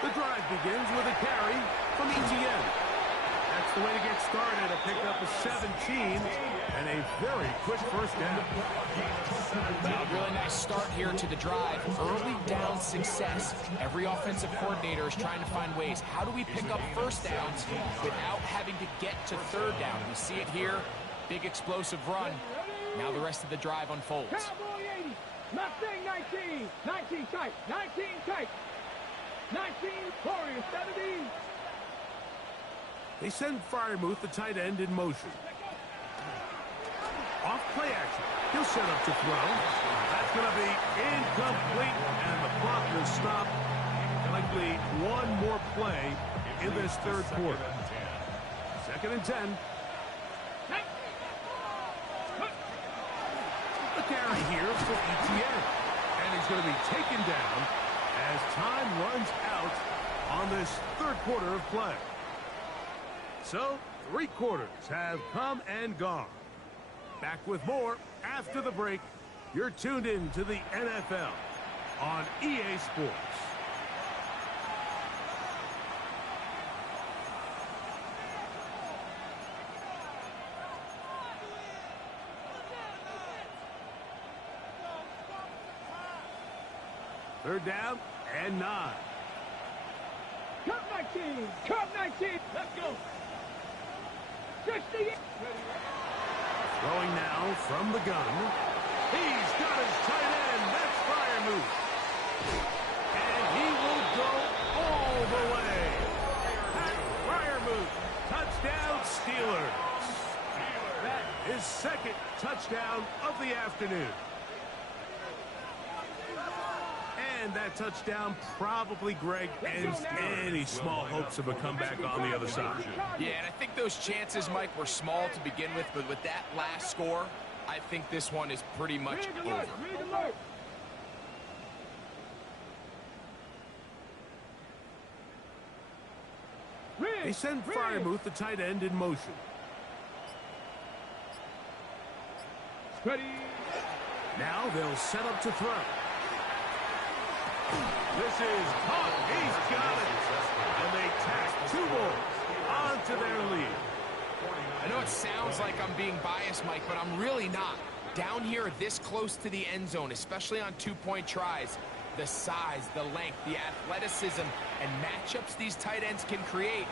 The drive begins with a carry from ETN. That's the way to get started. A pickup of 17 and a very quick first down. Well, really nice start here to the drive. Early down success. Every offensive coordinator is trying to find ways. How do we pick up first downs without having to get to third down? We see it here. Big explosive run. Now the rest of the drive unfolds. Cowboy 80. Mustang 19. 19 tight. 19 tight. 19 Warriors 70. They send Freiermuth, the tight end, in motion. Off play action. He'll set up to throw. That's going to be incomplete, and the clock will stop. Likely one more play in this third quarter. 2nd and 10. The carry here for ETN. And he's going to be taken down as time runs out on this third quarter of play. So, 3 quarters have come and gone. Back with more after the break. You're tuned in to the NFL on EA Sports. Third down and 9. Cup 19. Cup 19. Let's go. 60. Throwing now from the gun. He's got his tight end. That's Freiermuth. And he will go all the way. Pat Freiermuth. Touchdown Steelers. That is 2nd touchdown of the afternoon. And that touchdown probably, Greg, ends any small hopes of a comeback on the other side. Yeah, and I think those chances, Mike, were small to begin with, but with that last score, I think this one is pretty much over. They send Freiermuth, the tight end, in motion. Ready. Now they'll set up to throw. This is caught. He's got it. And they tack 2 balls onto their lead. I know it sounds like I'm being biased, Mike, but I'm really not. Down here this close to the end zone, especially on 2-point tries, the size, the length, the athleticism, and matchups these tight ends can create,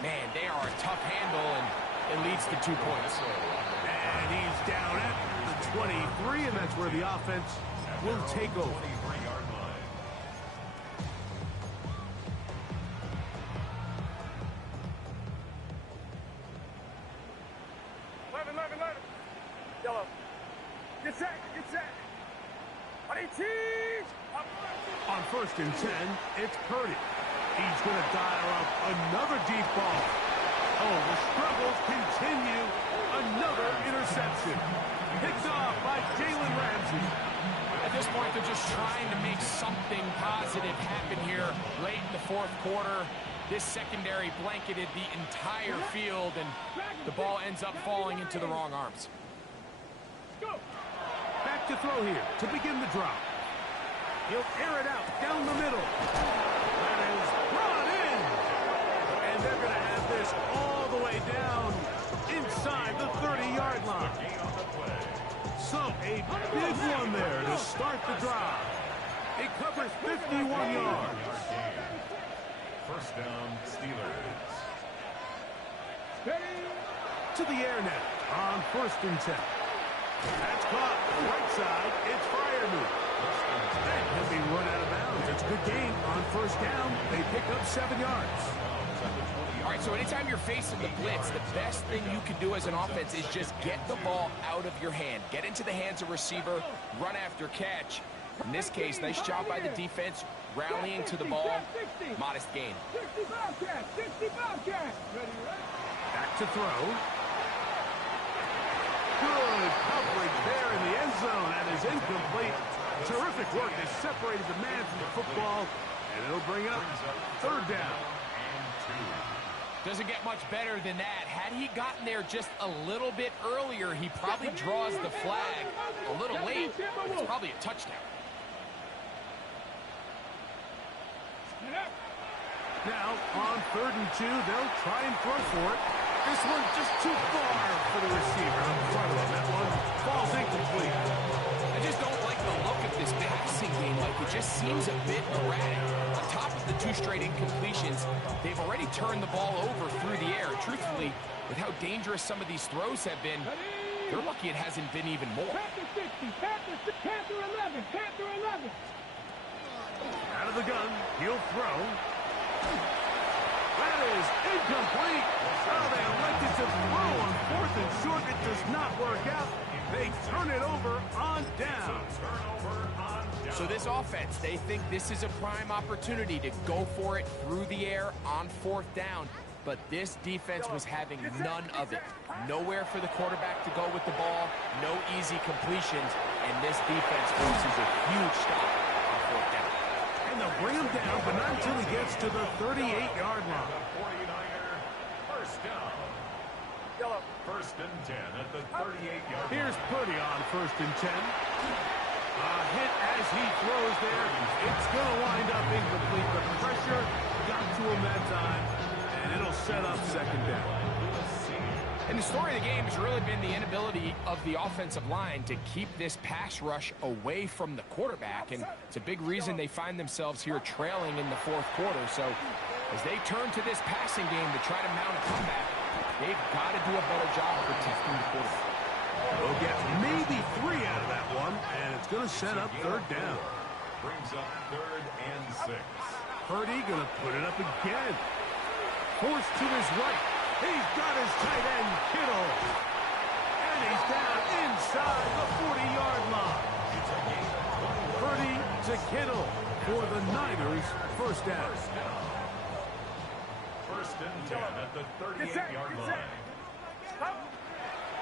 man, they are a tough handle, and it leads to 2 points. And he's down at the 23, and that's where the offense will take over. 23-yard line. Yellow. Get set. Get set. On 18. On 1st and 10, it's Purdy. He's going to dial up another deep ball. Oh, the struggles continue. Another interception. Picked off by Jalen Ramsey. At this point, they're just trying to make something positive happen here late in the 4th quarter. This secondary blanketed the entire field, and the ball ends up falling into the wrong arms. Go. Back to throw here to begin the drop. He'll air it out down the middle. That is brought in. And they're going to have this all the way down inside the 30-yard line. So a big one there to start the drive. It covers 51 yards. First down, Steelers. Ready. To the air now on 1st and 10. That's caught. Right side, it's Freiermuth. And he'll be run out of bounds. It's a good game on 1st down. They pick up 7 yards. All right, so anytime you're facing the blitz, the best thing you can do as an offense is just get the ball out of your hand. Get into the hands of receiver, run after catch. In this case, nice job by the defense, rallying to the ball. Modest gain. 60 Bobcats. 60 Bobcats. Ready. Back to throw. Good coverage there in the end zone. That is incomplete. Terrific work. They separated the man from the football, and it'll bring up 3rd down. Doesn't get much better than that. Had he gotten there just a little bit earlier, he probably draws the flag a little late. It's probably a touchdown. Now, on 3rd and 2, they'll try and throw for it. This one's just too far for the receiver in front of him. That one falls incomplete. I just don't like the look of this passing game. Like, it just seems a bit erratic. On top of the 2 straight incompletions, they've already turned the ball over through the air. Truthfully, with how dangerous some of these throws have been, they're lucky it hasn't been even more. Panther 60. Panther 11. Panther 11. Out of the gun, he'll throw. That is incomplete. Oh, they elected to throw on 4th and short. It does not work out. They turn it over on down. So this offense, they think this is a prime opportunity to go for it through the air on 4th down. But this defense was having none of it. Nowhere for the quarterback to go with the ball, no easy completions, and this defense forces a huge stop on 4th down. And they'll bring him down, but not until he gets to the 38-yard line. 49er, first down. First and 10 at the 38-yard line. Here's Purdy on 1st and 10. A hit as he throws there. It's going to wind up incomplete. The pressure got to him that time, and it'll set up 2nd down. And the story of the game has really been the inability of the offensive line to keep this pass rush away from the quarterback. And it's a big reason they find themselves here trailing in the 4th quarter. So as they turn to this passing game to try to mount a comeback, they've got to do a better job protecting the quarterback. They'll get maybe 3 out of that one, and it's going to set up 3rd down. Brings up 3rd and 6. Purdy going to put it up again. Forced to his right. He's got his tight end, Kittle. And he's down inside the 40-yard line. Purdy to Kittle for the Niners, 1st down. First and 10 at the 38-yard line.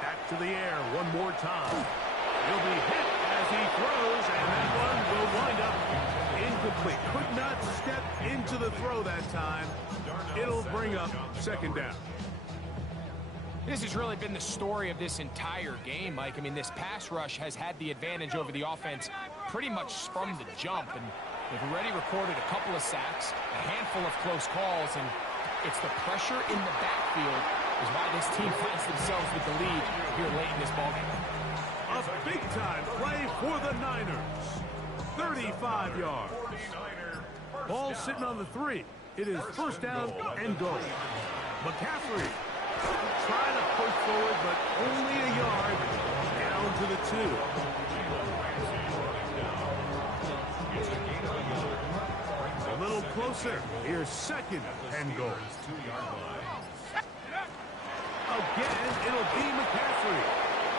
Back to the air one more time. He'll be hit as he throws, and that one will wind up Incomplete. Could not step into the throw that time. It'll bring up second down. This has really been the story of this entire game, Mike. I mean, this pass rush has had the advantage over the offense pretty much from the jump, and they've already recorded a couple of sacks, a handful of close calls, and it's the pressure in the backfield is why this team finds themselves with the lead here late in this ballgame. A big-time play for the Niners. 35 yards. Ball sitting on the 3. It is first down and goal. McCaffrey trying to push forward, but only a yard down to the 2. A little closer. Here's second and goal. Again, it'll be McCaffrey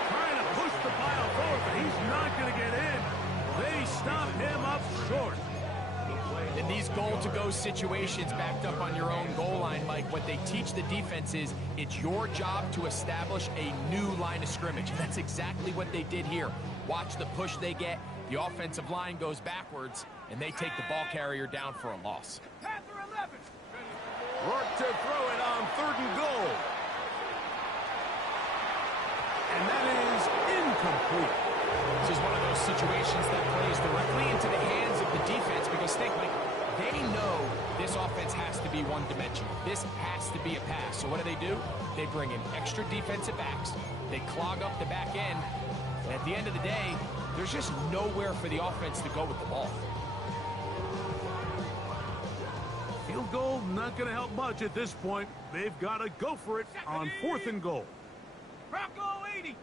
trying to push the pile forward, but he's not going to get in. They stop him up short. In these goal-to-go situations backed up on your own goal line, Mike, what they teach the defense is it's your job to establish a new line of scrimmage. And that's exactly what they did here. Watch the push they get. The offensive line goes backwards, and they take the ball carrier down for a loss. Rourke to throw it on 3rd and goal. And that is incomplete. This is one of those situations that plays directly into the hands of the defense because think, like, they know this offense has to be one-dimensional. This has to be a pass. So what do? They bring in extra defensive backs. They clog up the back end. And at the end of the day, there's just nowhere for the offense to go with the ball. Field goal not going to help much at this point. They've got to go for it on 4th and goal. Bronco 80.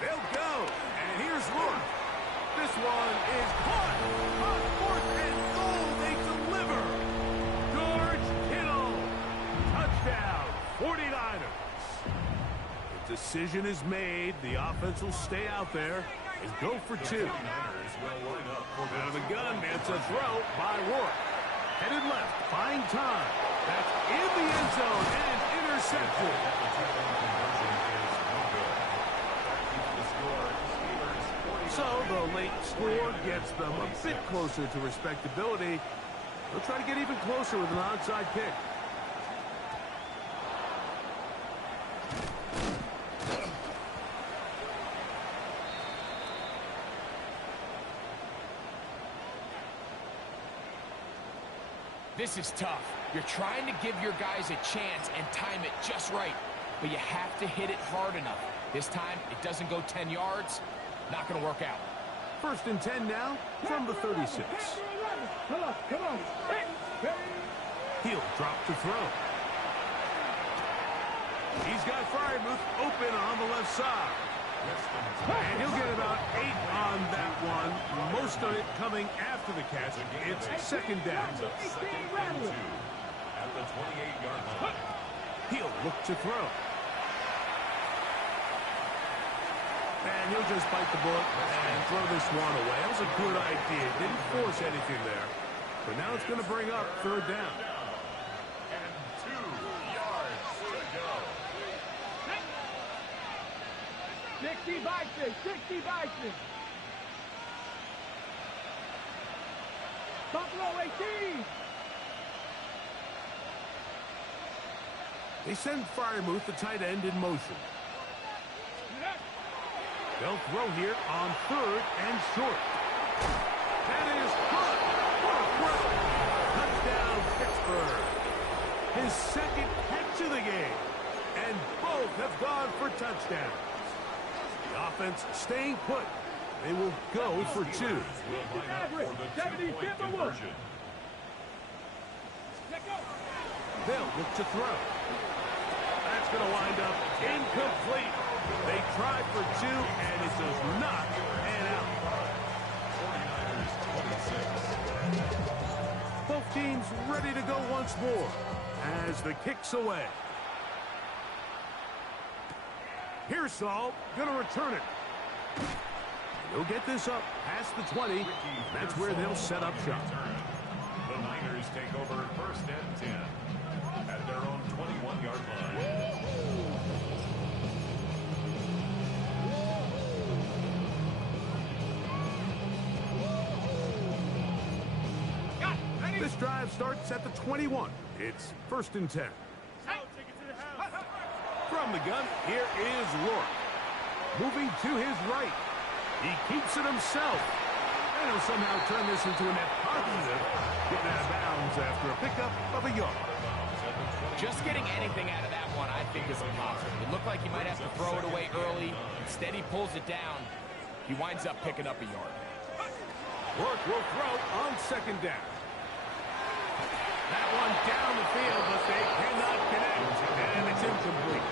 They'll go. And here's Rourke. This one is caught. On 4th and goal, they deliver. George Kittle. Touchdown, 49ers. The decision is made. The offense will stay out there and go for 2. Out of the gun, that's a throw by Rourke. Headed left, buying time. That's in the end zone and intercepted. So the late score gets them a bit closer to respectability. They'll try to get even closer with an onside kick. This is tough. You're trying to give your guys a chance and time it just right, but you have to hit it hard enough. This time, it doesn't go 10 yards. Not going to work out. 1st and 10 now from the 36. Come on. He'll drop to throw. He's got Freiermuth open on the left side. And he'll get about 8 on that one. Most of it coming after the catch. It's 2nd down. At the 28-yard line. He'll look to throw. And he'll just bite the bullet and throw this one away. That was a good idea. Didn't force anything there. But now it's going to bring up 3rd down. And 2 yards to go. 60 by 6. Buffalo 18. They send Freiermuth, the tight end, in motion. They'll throw here on 3rd and short. That is caught. Touchdown, Pittsburgh. His 2nd catch of the game. And both have gone for touchdowns. The offense staying put. They will go for 2. They'll look to throw. That's going to wind up incomplete. They tried for 2, and it does not pan out. 49ers 26. Both teams ready to go once more as the kick's away. Pearsall going to return it. He'll get this up past the 20. That's where they'll set up shop. The Niners take over 1st and 10 at their own 21-yard line. This drive starts at the 21. It's 1st and 10. From the gun, here is Rourke. Moving to his right. He keeps it himself. And he'll somehow turn this into a net positive. Getting out of bounds after a pickup of a yard. Just getting anything out of that one, I think, is impossible. It looked like he might have to throw it away early. Instead, he pulls it down. He winds up picking up a yard. Rourke will throw on 2nd down. That one down the field, but they cannot connect. And it's incomplete.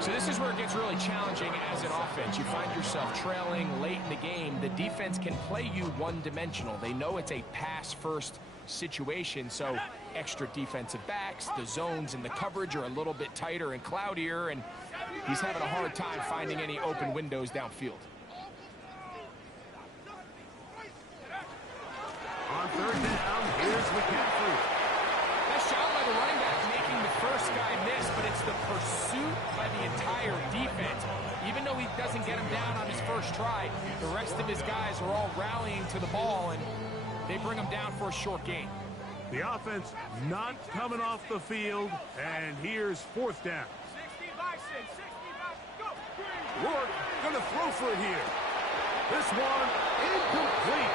So this is where it gets really challenging as an offense. You find yourself trailing late in the game. The defense can play you one-dimensional. They know it's a pass-first situation, so extra defensive backs, the zones and the coverage are a little bit tighter and cloudier, and he's having a hard time finding any open windows downfield. On 3rd down, here's McCaffrey. Nice job by the running back making the first guy miss, but it's the pursuit by the entire defense. Even though he doesn't get him down on his first try, the rest of his guys are all rallying to the ball, and they bring him down for a short gain. The offense not coming off the field, and here's 4th down. 60 by 6, 60 by, go! Rourke gonna throw for it here. This one incomplete.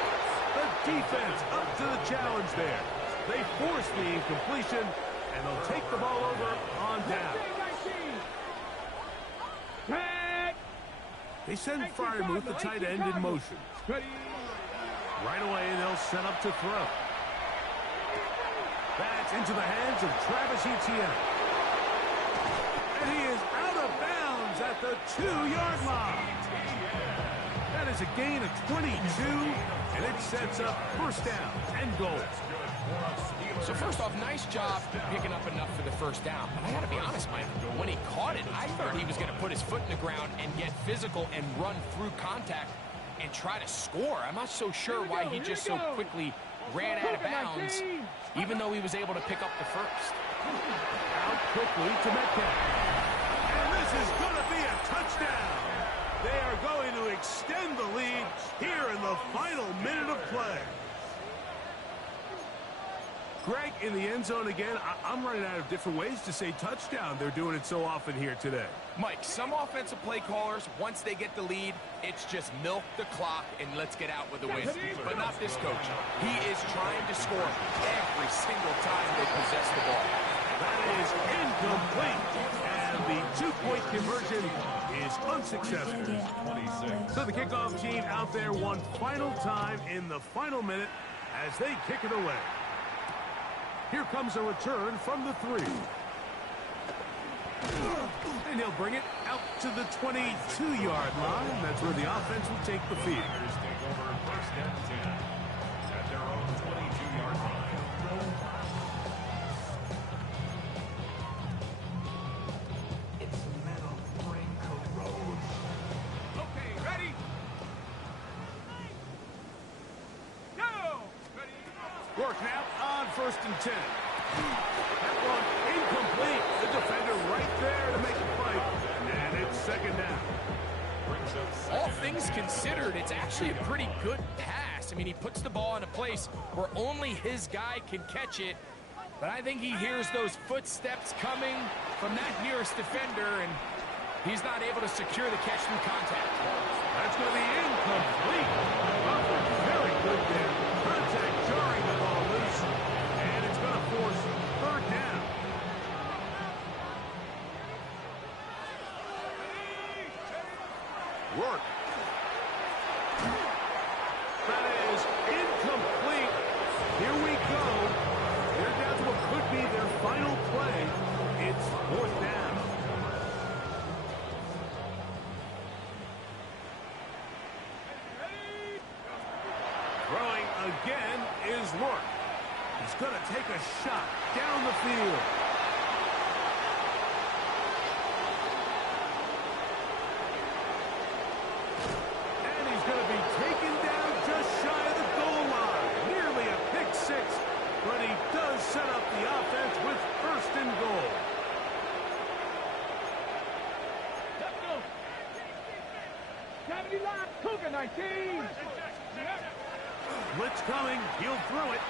The defense up to the challenge there. They force the incompletion, and they'll take the ball over on down. They send Freiermuth, the tight end, in motion. Right away, they'll set up to throw. That's into the hands of Travis Etienne. And he is out of bounds at the 2-yard line. That is a gain of 22, and it sets up 1st down and goal. So first off, nice job picking up enough for the 1st down. But I got to be honest, Mike, when he caught it, I thought he was going to put his foot in the ground and get physical and run through contact and try to score. I'm not so sure why he just so quickly ran out of bounds, even though he was able to pick up the 1st. Out quickly to Metcalf. And this is going to be a touchdown. They are going to extend the lead here in the final minute of play. Greg, in the end zone again, I'm running out of different ways to say touchdown. They're doing it so often here today. Mike, some offensive play callers, once they get the lead, it's just milk the clock and let's get out with a win. But not this coach. He is trying to score every single time they possess the ball. That is incomplete. And the 2-point conversion is unsuccessful. So the kickoff team out there one final time in the final minute as they kick it away. Here comes a return from the 3. And he'll bring it out to the 22-yard line. That's where the offense will take the field. Take over 1st and 10 at their own 22-yard line. It's metal, brain corrodes. Okay, ready? Go! Ready? Rourke now on 1st and 10. That one incomplete. The defender right there to make it fight. And it's 2nd down. All things considered, it's actually a pretty good pass. I mean, he puts the ball in a place where only his guy can catch it. But I think he hears those footsteps coming from that nearest defender, and he's not able to secure the catch through contact. That's going to be incomplete. Very good there. Contact jarring the ball loose. And it's going to force 3rd down. Rourke. That is incomplete. Here we go. They're down to what could be their final play. It's 4th down. Throwing again is Rourke. He's going to take a shot down the field. And he's going to be taken down just shy of the goal line. Nearly a pick 6, but he does set up the offense with 1st and goal. Let's go! 70 line, Cougar 19! Blitz coming. He'll throw it.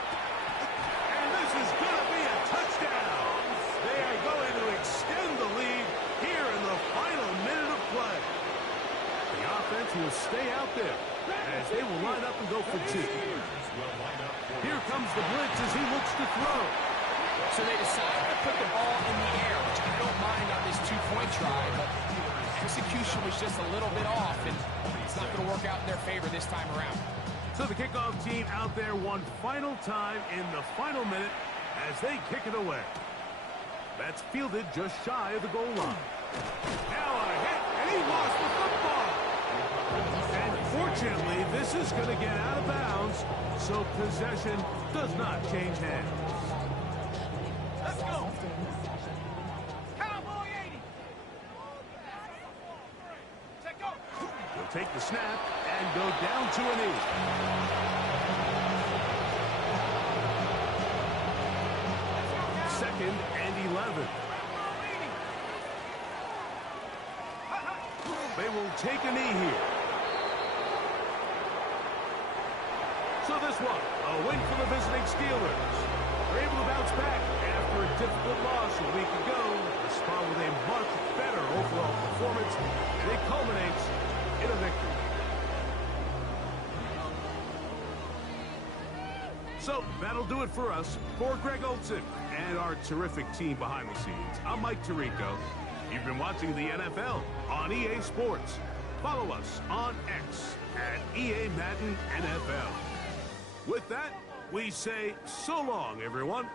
is going to be a touchdown. They are going to extend the lead here in the final minute of play. The offense will stay out there as they will line up and go for two. Here comes the blitz as he looks to throw. So they decided to put the ball in the air, which I don't mind on this two-point try, but execution was just a little bit off, and it's not going to work out in their favor this time around. So the kickoff team out there one final time in the final minute as they kick it away. That's fielded just shy of the goal line. Now a hit, and he lost the football. And fortunately, this is going to get out of bounds, so possession does not change hands. Let's go. Cowboy 80. Check go. He'll take the snap and go down to a knee. Second and 11. They will take a knee here. So this one, a win for the visiting Steelers. They're able to bounce back after a difficult loss a week ago. A spot with a much better overall performance, and it culminates in a victory. So that'll do it for us. For Greg Olson and our terrific team behind the scenes, I'm Mike Tirico. You've been watching the NFL on EA Sports. Follow us on X at EA Madden NFL. With that, we say so long, everyone.